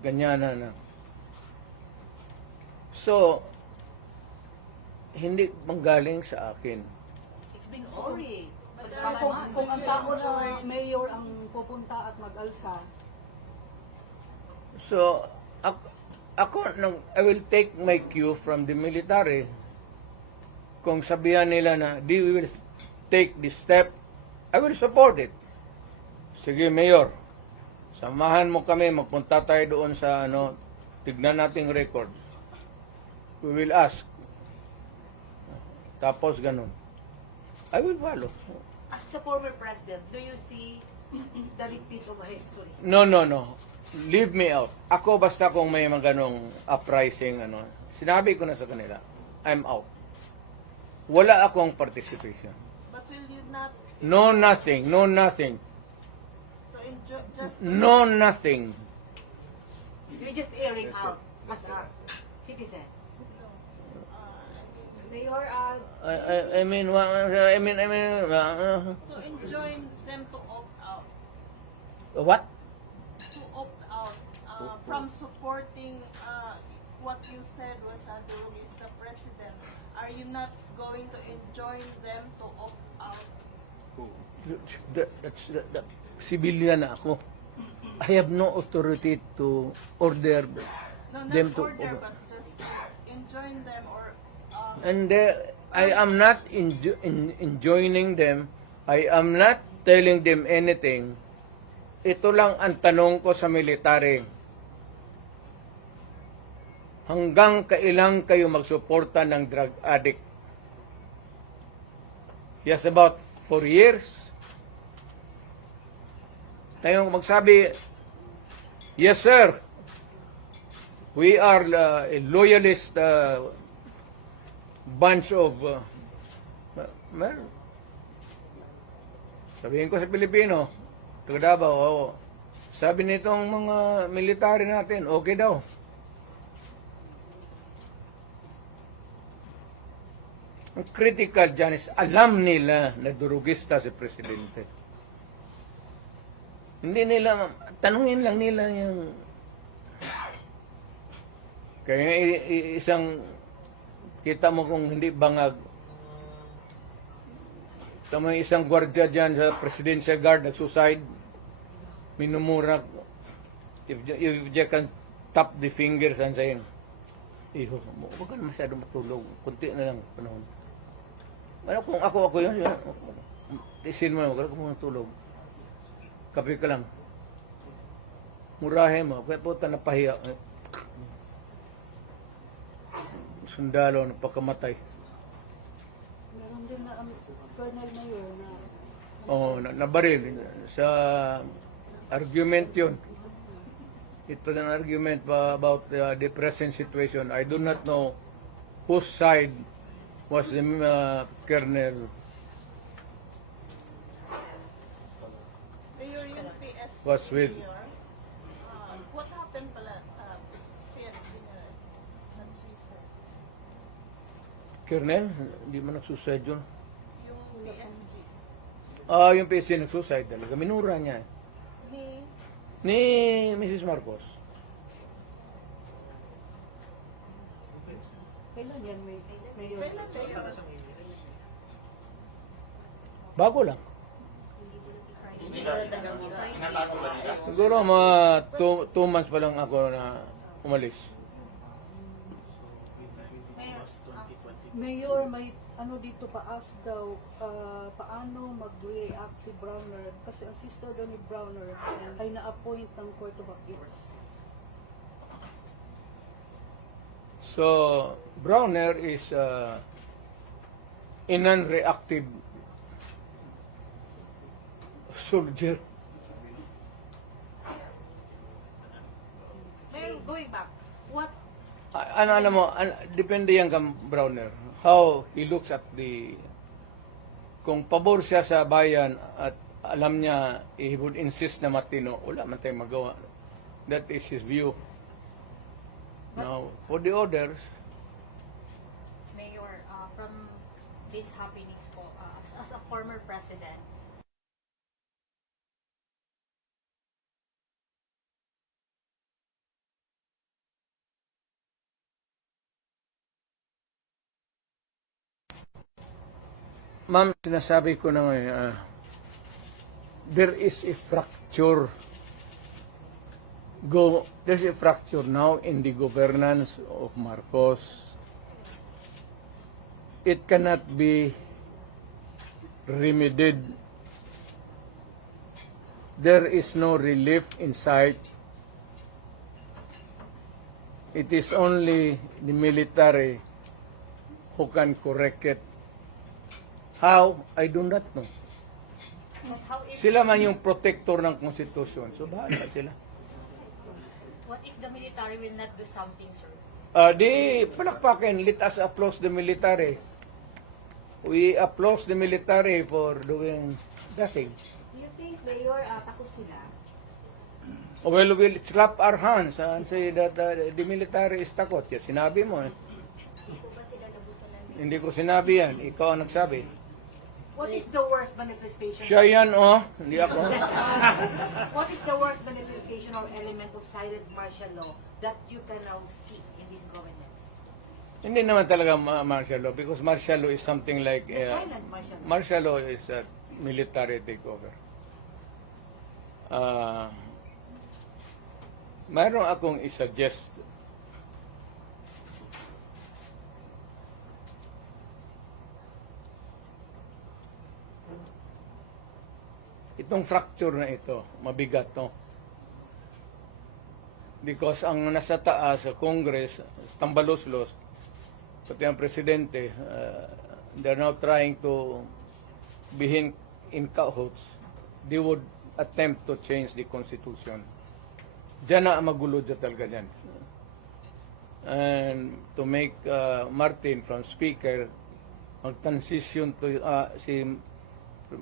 Ganyan na. So, hindi manggaling sa akin. It's been sorry. Kung ang tao na mayor ang pupunta at mag-alsa, So, I will take my cue from the military. Kung sabihan nila na, we will take this step, I will support it. Sige, Mayor, samahan mo kami, magpunta tayo doon sa, tignan nating records. We will ask. Tapos, ganun. I will follow. As the former president, do you see the repeat of history? No. Leave me out. Ako basta kung may mga ganong uprising, sinabi ko na sa kanila, I'm out. Wala akong participation. But will you not No nothing. to enjoy just No nothing. You're just airing out as a citizen. Mayor, I mean, to enjoin them to opt out? what? To opt out from supporting what you said was Durug is the president, are you not going to enjoin them to opt out? That's civilian na ako. I have no authority to order No, not them to order, but just enjoin them or and I am not enjoining them. I am not telling them anything. Ito lang ang tanong ko sa military. Hanggang kailan kayo magsuporta ng drug addict? Yes, about 4 years. Tayong magsabi, yes sir, we are a loyalist bunch of sabihin ko sa Pilipino, taga Davao, oo. Sabi nitong mga military natin, okay daw. Ang critical dyan is alam nila na durugista si Presidente. Hindi nila, tanungin lang nila yung kaya isang kita mo kung hindi bangag. Tama isang gwardiya dyan sa Presidential Guard nag-suicide. Minumura. If you can tap the fingers and saying, iho, huwag ka na masyado matulog. Kunti na lang panahon. Ano kung ako yun, isin mo, huwag ka muna tulog. Kape ka lang. Murahin mo, kaya puta napahiya. Sundalo, napakamatay. Meron din na Colonel Mayor na Oo, nabaril. Sa argument yun. Ito ang argument about the present situation. I do not know whose side was the Colonel Mayor yung PSG was with. Mayor, what happened pala sa PSG na nag-suicide? Colonel, hindi man nagsuicide yun. Yung PSG Yung PSG nagsuicide talaga. Minura niya. Ni Mrs. Marcos. kailan yan Mayor? kailan Mayor? Bago lang. Siguro mga 2 months pa lang ako na umalis. Mayor, may ano dito paas daw, paano mag-react si Browner kasi ang sister daw ni Browner ay na-appoint ng Court of Appeals. So, Browner is a non-reactive soldier. Mayor, going back, what Ano mo, depende yan kang Browner. How he looks at kung pabor siya sa bayan at alam niya, he would insist na matino, wala man tayong magawa. That is his view. Now, for the others, Mayor, from these happenings po, as a former president, ma'am, sinasabi ko na ngayon, there is a fracture. There's a fracture now in the governance of Marcos. It cannot be remedied. There is no relief in sight. It is only the military who can correct it. How? I do not know. how if, Sila man yung protector ng konstitusyon. So, bahala sila. what if the military will not do something, sir? Di palakpakin, let us applaud the military. We applaud the military for doing nothing. Do you think, Mayor, takot sila? Well, we'll clap our hands and say that the military is takot. Yes, sinabi mo. Hindi po ba sila nabusalan? Hindi ko sinabi yan. Ikaw ang nagsabi. What is the worst manifestation? Siya yan, oh. Hindi ako. What is the worst manifestation or element of silent martial law that you can now see in this government? Hindi naman talaga martial law because martial law is something like... The silent martial law. Martial law is a military takeover. Mayroon akong i-suggest. Itong fracture na ito, mabigat to. Because ang nasa taas sa Congress, tambalos-los, pati ang presidente, they're now trying to be in cahoots. They would attempt to change the Constitution. Diyan na magulo dyan talaga dyan. And to make Martin from Speaker mag-transition to si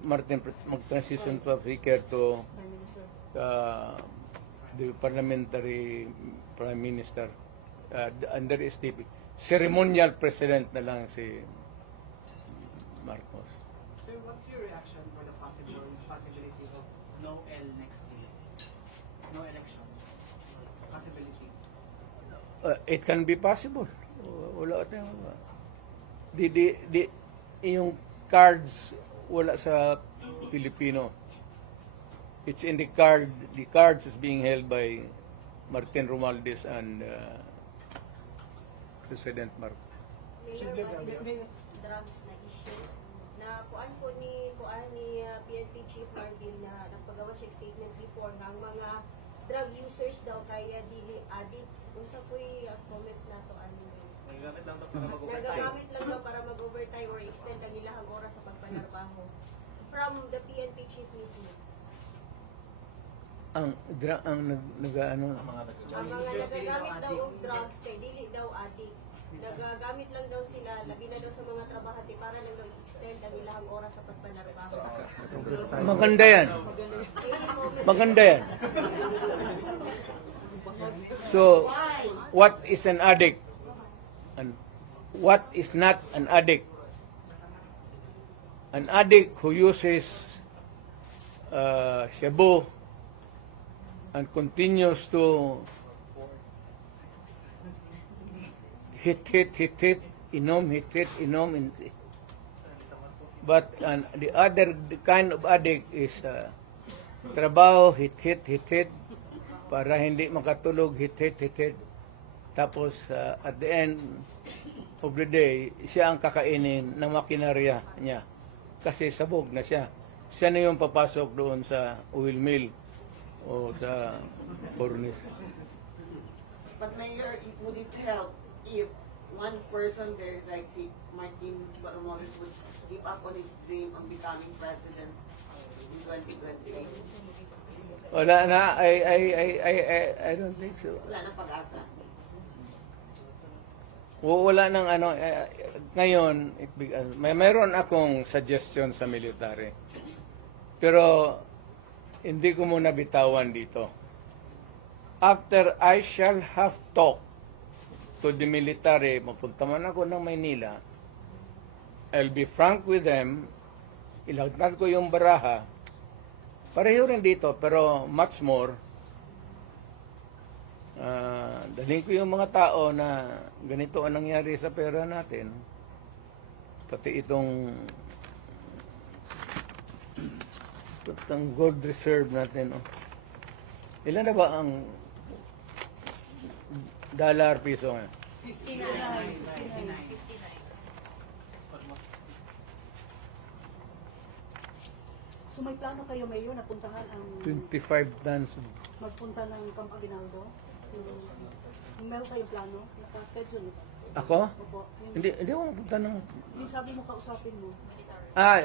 Martin mag-transition to Speaker to the parliamentary Prime Minister. And there is the ceremonial president na lang si Marcos. Sir, what's your reaction for the possibility of no L next year? No election? Possibility? It can be possible. Wala tayong... Yung cards wala sa Pilipino. It's in the card. The cards is being held by Martin Romualdez and President Marcos. Mayor, may drugs na issue na kuan ni PNP Chief Marvin na nagpagawa siya statement before ng mga drug users daw kaya dili addict. Unsa po'y comment na to ano? Nagagamit lang daw para mag-overtime or extend ang ilang oras sa pagpanarbaho. From the PNP Chief mismo. Ang nagagamit Ang mga nagagamit daw og drugs kay dili daw addict. Nagagamit lang daw sila, labi na daw sa mga trabahante para lang daw extend ang ilang oras sa pagpanarbaho. Maganda yan. Maganda yan. So, what is an addict? And what is not an addict? An addict who uses shabu and continues to hit, inom. But the other kind of addict is trabaho, hit, para hindi makatulog, hit. Tapos at the end of the day, siya ang kakainin ng makinarya niya. Kasi sabog na siya. Siya na yung papasok doon sa oil mill o sa furnace. But Mayor, would it help if one person there, like si Martin Romualdez, would give up on his dream of becoming president in 2028? Wala na, I don't think so. Wala nang pag-asa. Wala nang ano, ngayon, mayroon akong suggestion sa military. Pero, hindi ko muna bitawan dito. After I shall have talked to the military, mapunta man ako ng Maynila, I'll be frank with them, ilagdag ko yung baraha, pareho rin dito, pero much more, dalhin ko yung mga tao na ganito ang nangyari sa pera natin. Pati itong gold reserve natin. Oh. Ilan na ba ang dollar piso ngayon? 59. So may plano kayo, Mayor, na puntahan ang 25 tons. magpunta ng Camp Aguinaldo? Meron kayong plano? Naka-schedule? Ako? Opo. Hindi ako mapunta ng... Yung sabi mo, kausapin mo. Sa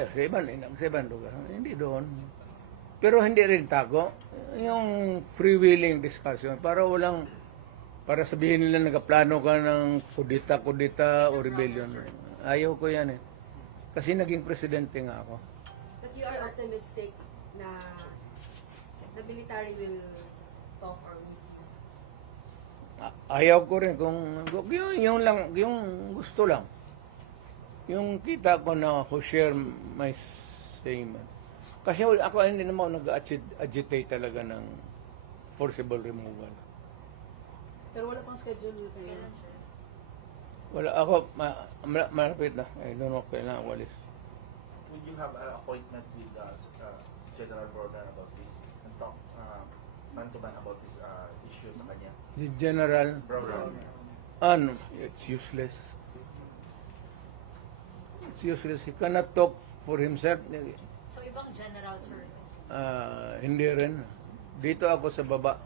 ibang lugar. Hindi doon. Pero hindi rin tago. Yung freewheeling discussion, para sabihin nila nagaplano ka ng kudita o rebellion. Ayaw ko yan eh. Kasi naging presidente nga ako. But you are optimistic na the military will talk or Ayaw ko rin kung yung gusto lang. Yung kita ko na who share my statement. Kasi ako hindi naman nag-agitate talaga ng forcible removal. Pero wala pang schedule yun kayo. Wala ako, malapit na. I don't know kailan walis. Will you have an appointment with General Broner about this and talk man-to-man about this issue sa kanya? The general, Broner. it's useless. It's useless. He cannot talk for himself. So, ibang general, sir. Hindi rin. Dito ako sa baba.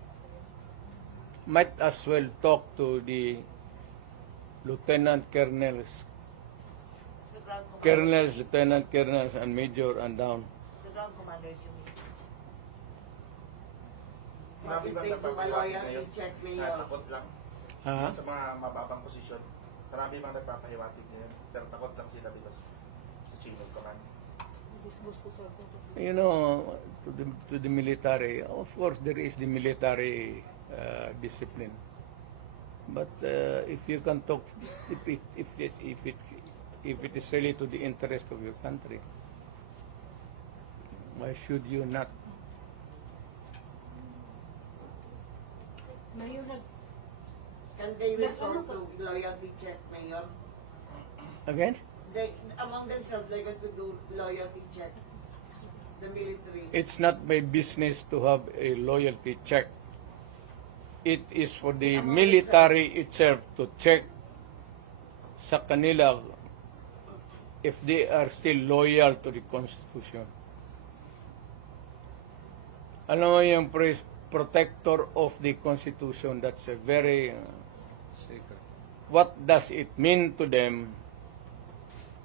Might as well talk to the lieutenant colonels, The ground commanders, colonels, lieutenant colonels, and major and down. the ground commanders you mean. Marami bang Take to nagpapahiwatig loyalty ngayon? check, Mayor. Takot lang. Ha? Sa mga mababang posisyon, marami bang nagpapahiwatig ngayon? Pero takot lang sila because sa chain of command. Disgusto sa You know, to the military, of course there is the military discipline. But if you can talk, if it is really to the interest of your country, why should you not? Mayor, Can they resort to loyalty check, Mayor? Again? They, among themselves, they're going to do loyalty check. The military. It's not my business to have a loyalty check. It is for the military itself to check sa kanila if they are still loyal to the Constitution. Alam mo yung protector of the Constitution, that's a very what does it mean to them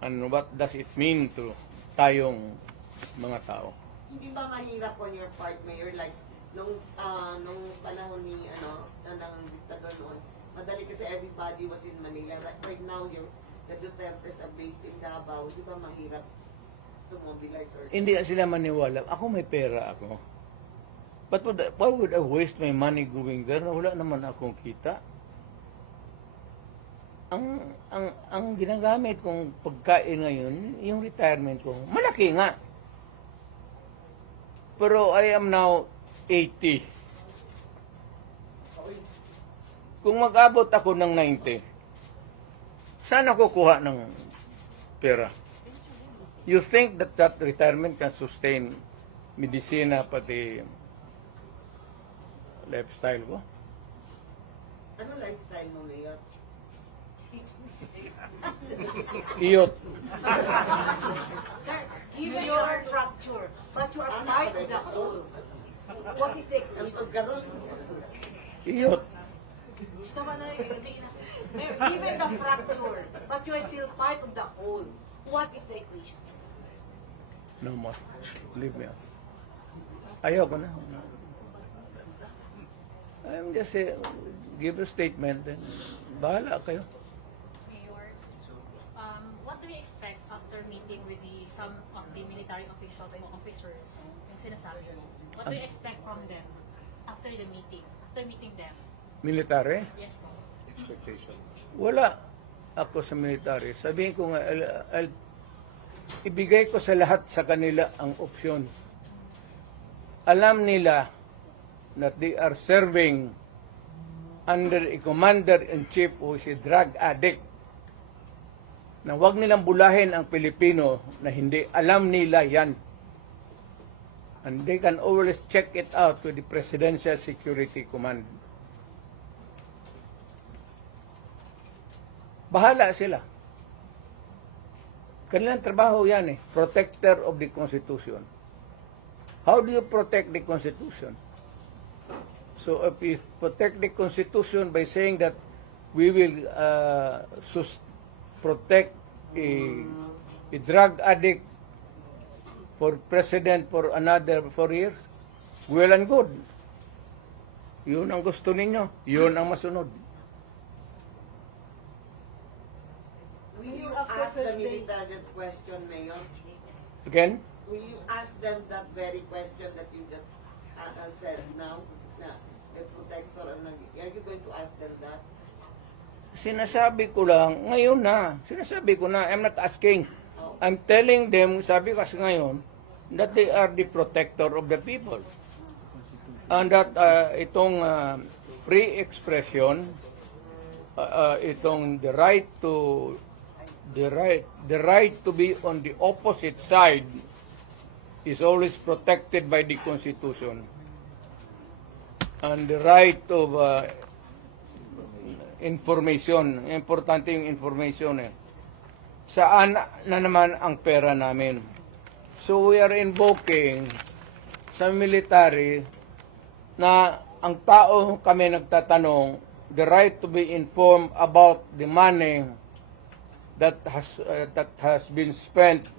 and what does it mean to tayong mga tao? Hindi ba mahirap on your part, Mayor? Like, nung panahon ni, ng diktador noon, madali kasi everybody was in Manila. Right now, the Dutertes are based in Davao. Di ba mahirap to mobilize or... Hindi sila maniwala. Ako may pera ako. But why would I waste my money going there na wala naman akong kita? Ang ginagamit kong pagkain ngayon, yung retirement ko, malaki nga. Pero I am now 80. Kung mag-abot ako ng 90, saan ako kuha ng pera? You think that retirement can sustain medisina pati lifestyle ko? Ano lifestyle mo, Mayor? Iyot. Sir, given your fracture are part of the whole. What is the Ang equation? pagkaroon, Iyot. Gusto ba na given the fracture, but you are still part of the whole. What is the equation? No more. Leave me out. Ayoko na. I'm just give a statement and bahala kayo. Mayor, what do you expect after meeting with some of the military officials and officers, yung sinasabi mo? What do you expect from them after the meeting? After meeting them? Military? Yes po. Wala ako sa military. Sabihin ko nga, ibigay ko sa lahat sa kanila ang opsyon. Alam nila that they are serving under a commander-in-chief who is a drug addict. Na huwag nilang bulahin ang Pilipino na hindi alam nila yan. And they can always check it out with the Presidential Security Command. Bahala sila. Kanilang trabaho yan eh. Protector of the Constitution. How do you protect the Constitution? So if you protect the Constitution by saying that we will protect a drug addict for president for another 4 years, well and good. Yun ang gusto ninyo. Yun ang masunod. will you ask the military that question, Mayor? Again? Will you ask them that very question that you just said now? Na the protector, are you going to ask them that? Sinasabi ko lang, ngayon na. Sinasabi ko na, I'm not asking. I'm telling them, sabi ko kasi ngayon, that they are the protector of the people. And that itong free expression, itong the right to be on the opposite side is always protected by the Constitution. And the right of information, importante yung information eh. Saan na naman ang pera namin? So we are invoking sa military na ang tao kami nagtatanong, the right to be informed about the money that has been spent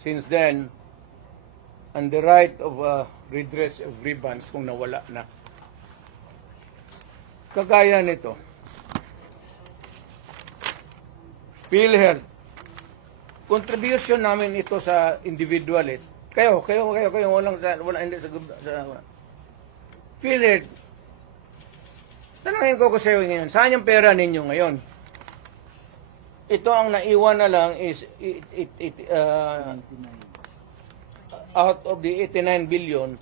since then, and the right of redress of grievance kung nawala na. Kagaya nito, PhilHealth, contribution namin ito sa individual eh. Kayo, walang hindi sa PhilHealth. Tanungin ko sa iyo ngayon, saan yung pera ninyo ngayon? Ito ang naiwan na lang is out of the 89 billion,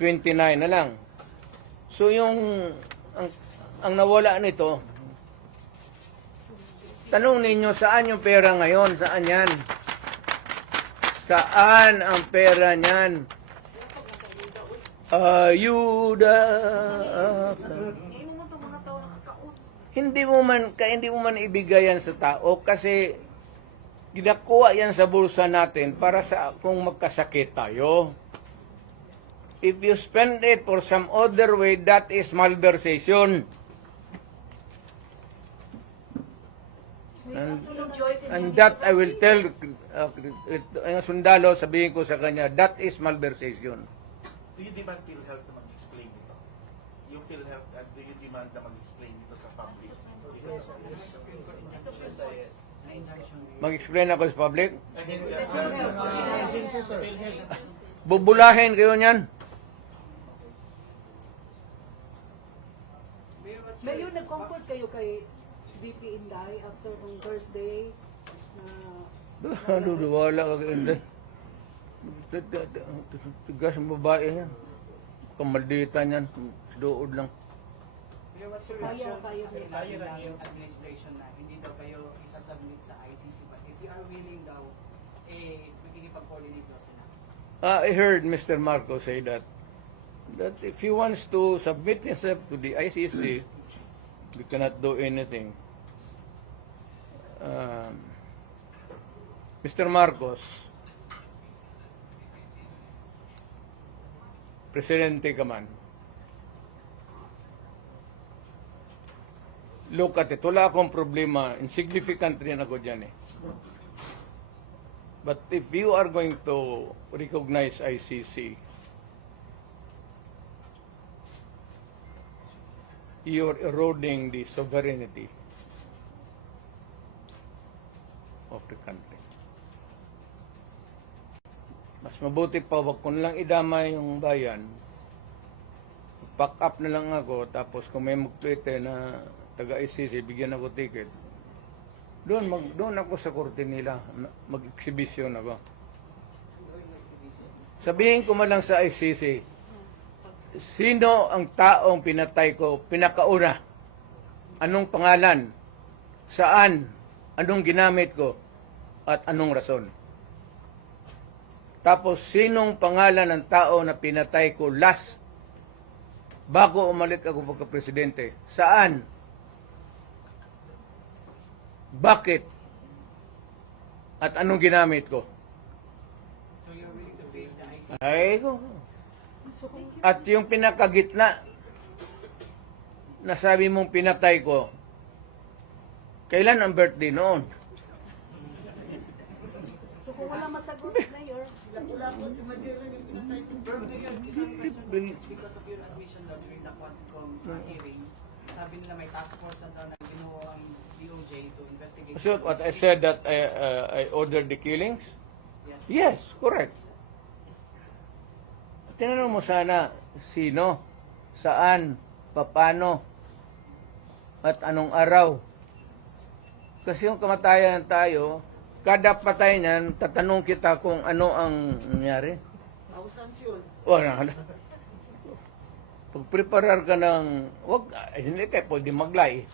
29 na lang. So yung ang nawala nito, tanong ninyo, saan yung pera ngayon? Saan yan? Saan ang pera niyan? Ayuda. Hindi mo man ibigayan sa tao kasi ginakuha yan sa bulsa natin para sa kung magkasakit tayo. If you spend it for some other way, that is malversation. And that I will tell ang sundalo, sabihin ko sa kanya, that is malversation. Do you demand PhilHealth na mag-explain ito? Yung PhilHealth, do you demand na mag-explain ito sa public? Mag-explain ako sa public? I mean, Bubulahin kayo niyan. Mayor, nag-comfort kayo kay VP Inday after on Thursday na Wala ka kay Inday. Tigas ang babae yan. Kamalditan yan. Dood lang. Pero what's your Kaya reaction sa yung administration na hindi daw kayo isasubmit sa ICC, but if you are willing daw, makikipag-coordinate daw sila. I heard Mr. Marco say that if he wants to submit himself to the ICC, we cannot do anything. Mr. Marcos, Presidente ka man, look at it, wala akong problema, insignificant rin ako dyan eh. But if you are going to recognize ICC, you're eroding the sovereignty of the country. Mas mabuti pa, wag ko lang idamay yung bayan. Pack up na lang ako, tapos kung may magpwede na taga-ICC, bigyan ako ticket. Doon ako sa korte nila, mag-exhibition ako. Sabihin ko man lang sa ICC, sino ang taong pinatay ko, pinakauna? Anong pangalan? Saan? Anong ginamit ko? At anong rason? Tapos, sinong pangalan ng tao na pinatay ko last bago umalik ako pagka-presidente? Saan? Bakit? At anong ginamit ko? So you're willing to face the ICC? Ay ko. At yung pinakagitna, na sabi mong pinatay ko, kailan ang birthday noon? So kung wala masagot, Mayor, Pero isang question, it's because of your admission daw during the Quadcom hearing, sabi nila may task force na daw na ginawa ang DOJ to investigate. So what I said that I ordered the killings? Yes. Yes, correct. Tinanong mo sana sino, saan, paano, at anong araw. Kasi yung kamatayan tayo, kada patay niyan, tatanong kita kung ano ang nangyari. Thousands yun. Wala na. Pag-preparar ka ng, hindi kayo pwede maglay.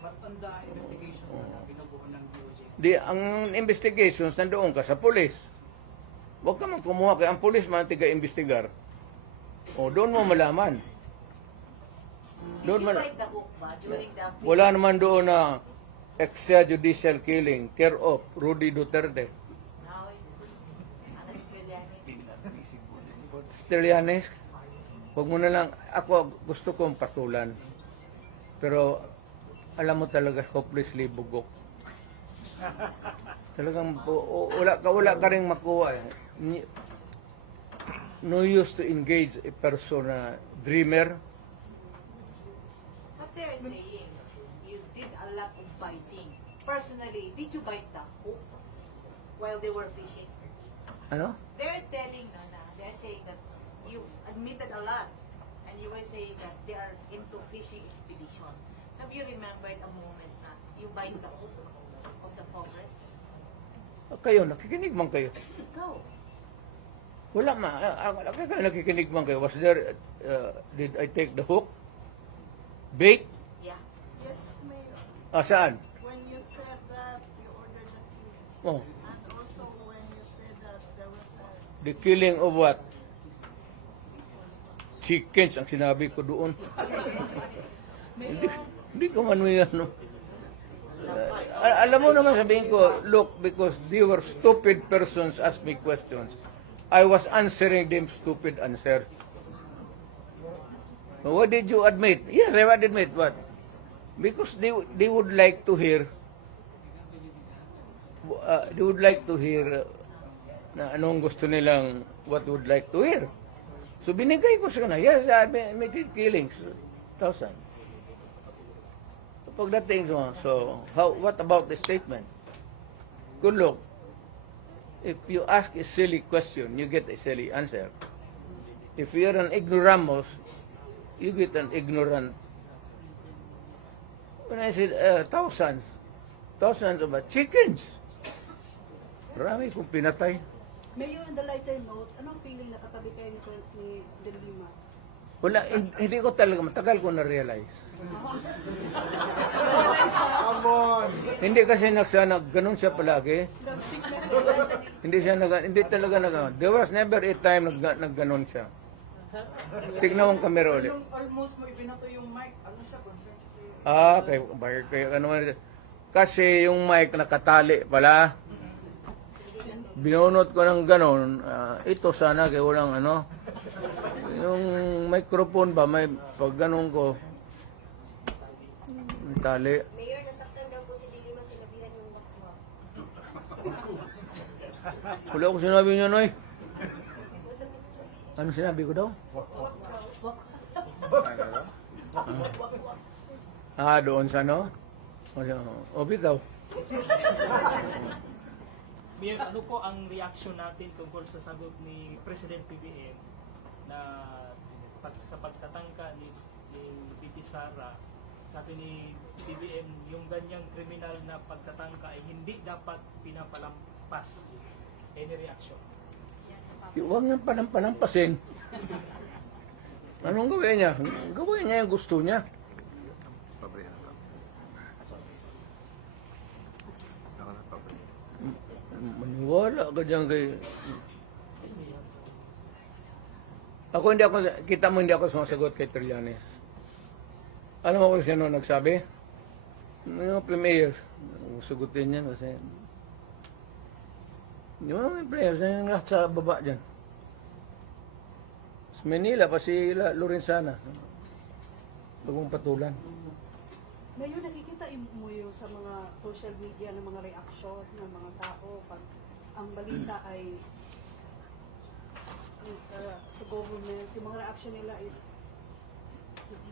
But on the investigation na binubuo ng DOJ, Di, ang investigations, nandoon ka sa pulis. Huwag ka man kumuha kay ang pulis man tiga-investigar. O, doon mo malaman. Did you Doon man, bite the hook ba during the wala naman doon na extrajudicial killing, care of Rudy Duterte. Now, Anas Trillanes. Trillanes, huwag mo na lang, ako gusto kong patulan. Pero, alam mo talaga, hopelessly bugok. Talagang, wala ka rin makuha. No use to engage a person na dreamer. But they're saying you did a lot of biting. Personally, did you bite the hook while they were fishing? Ano? They're telling, they're saying that you admitted a lot, and you were saying that they are into fishing expedition. Have you remembered a moment na you bite the hook of the Congress? Kayo, nakikinig man kayo. Ikaw. Wala nakikinig man kayo. Was there, did I take the hook? Bait? Yeah. Yes, Mayor. Saan? When you said that you ordered the killing, Oh, and also when you said that there was a the killing of what? Chickens ang sinabi ko doon. Hindi ko man may ano. Alam mo naman sabihin ko, look, because they were stupid persons ask me questions. I was answering them stupid answer. What did you admit? Yes, I would admit. What? Because they would like to hear na anong gusto nilang what would like to hear. So binigay ko sa kanila, yes, I admitted killings, 1,000. Pagdating so what about the statement? Good look, if you ask a silly question, you get a silly answer. If you're an ignoramus, you get an ignorant. When I said thousands of chickens, marami kong pinatay. Mayor, on the lighter note, anong feeling na katabi kayo ni De Lima? Wala, hindi ko talaga, matagal ko na-realize. Hindi kasi ganun siya palagi. Hindi talaga there was never a time nagganon siya. Tignan mong kamera ulit. yung almost mo ibinato yung mic, ano siya, concerned siya Kaya ano man. Kasi yung mic nakatali pala. Binunot ko ng ganon. Ito sana kaya walang ano. Yung microphone ba, may pag ganon ko. Tali. Mayor, nasaktan daw po si De Lima, sinabihan yung wakwak. Wala ko sinabi niya, Noy. Ano sinabi ko daw? Doon sa ano? O, bitaw. Mayor, ano po ang reaction natin tungkol sa sagot ni President PBM na sa pagtatangka ni VP Sara, sabi ni PBM, yung ganyang kriminal na pagtatangka ay hindi dapat pinapalampas. Any reaction? Huwag niyang palampasin. Anong gawin niya? Gawin niya yung gusto niya. Maniwala ka dyan kay... Hindi ako sumasagot kay Trillanes. Alam mo kung sino nagsabi? Yung premier. Sagutin niya kasi... Yung mga players na lahat sa baba dyan. Sa Manila, pa si Lorenzana. Bagong patulan. Mayor, nakikita mo yung sa mga social media ng mga reaksyon ng mga tao pag ang balita ay sa government, yung mga reaction nila is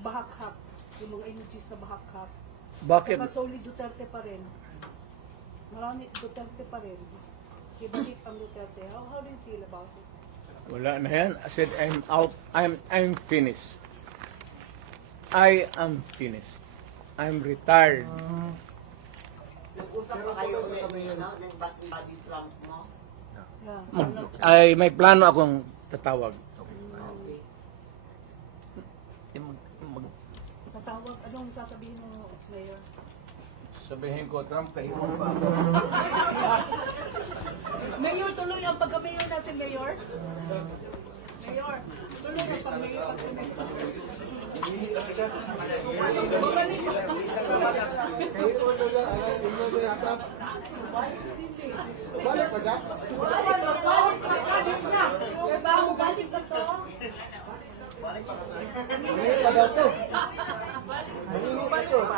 bahakhap, yung mga emojis na bahakhap. Bakit? Sa solid Duterte pa rin. Marami Duterte pa rin. Ibalik ang Duterte. How do you feel about it? Wala na yan. I said, I'm out. I'm finished. I am finished. I'm retired. Nag-usap pa kayo ulit ng body slam mo? Yeah. May plano akong tatawag. Okay. Tatawag, anong sasabihin mo, Mayor? Sabihin ko, Trump, kahiwan pa ako. Mayor, tuloy ang pagka-mayor natin, Mayor. Mayor, tuloy ang pag-mayor. Balik pa siya? Balik pa to. Balik pa daw to. Balik pa to.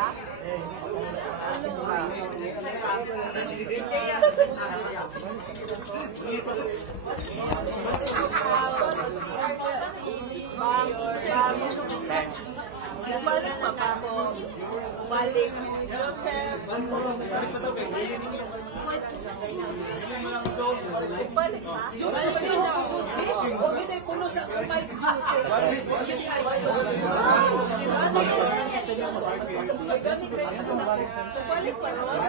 Bumalik pa ba ako? Balik. Joseph. Bumalik pa? Huwag ito puno sa Mike Jose. Balik pa ron?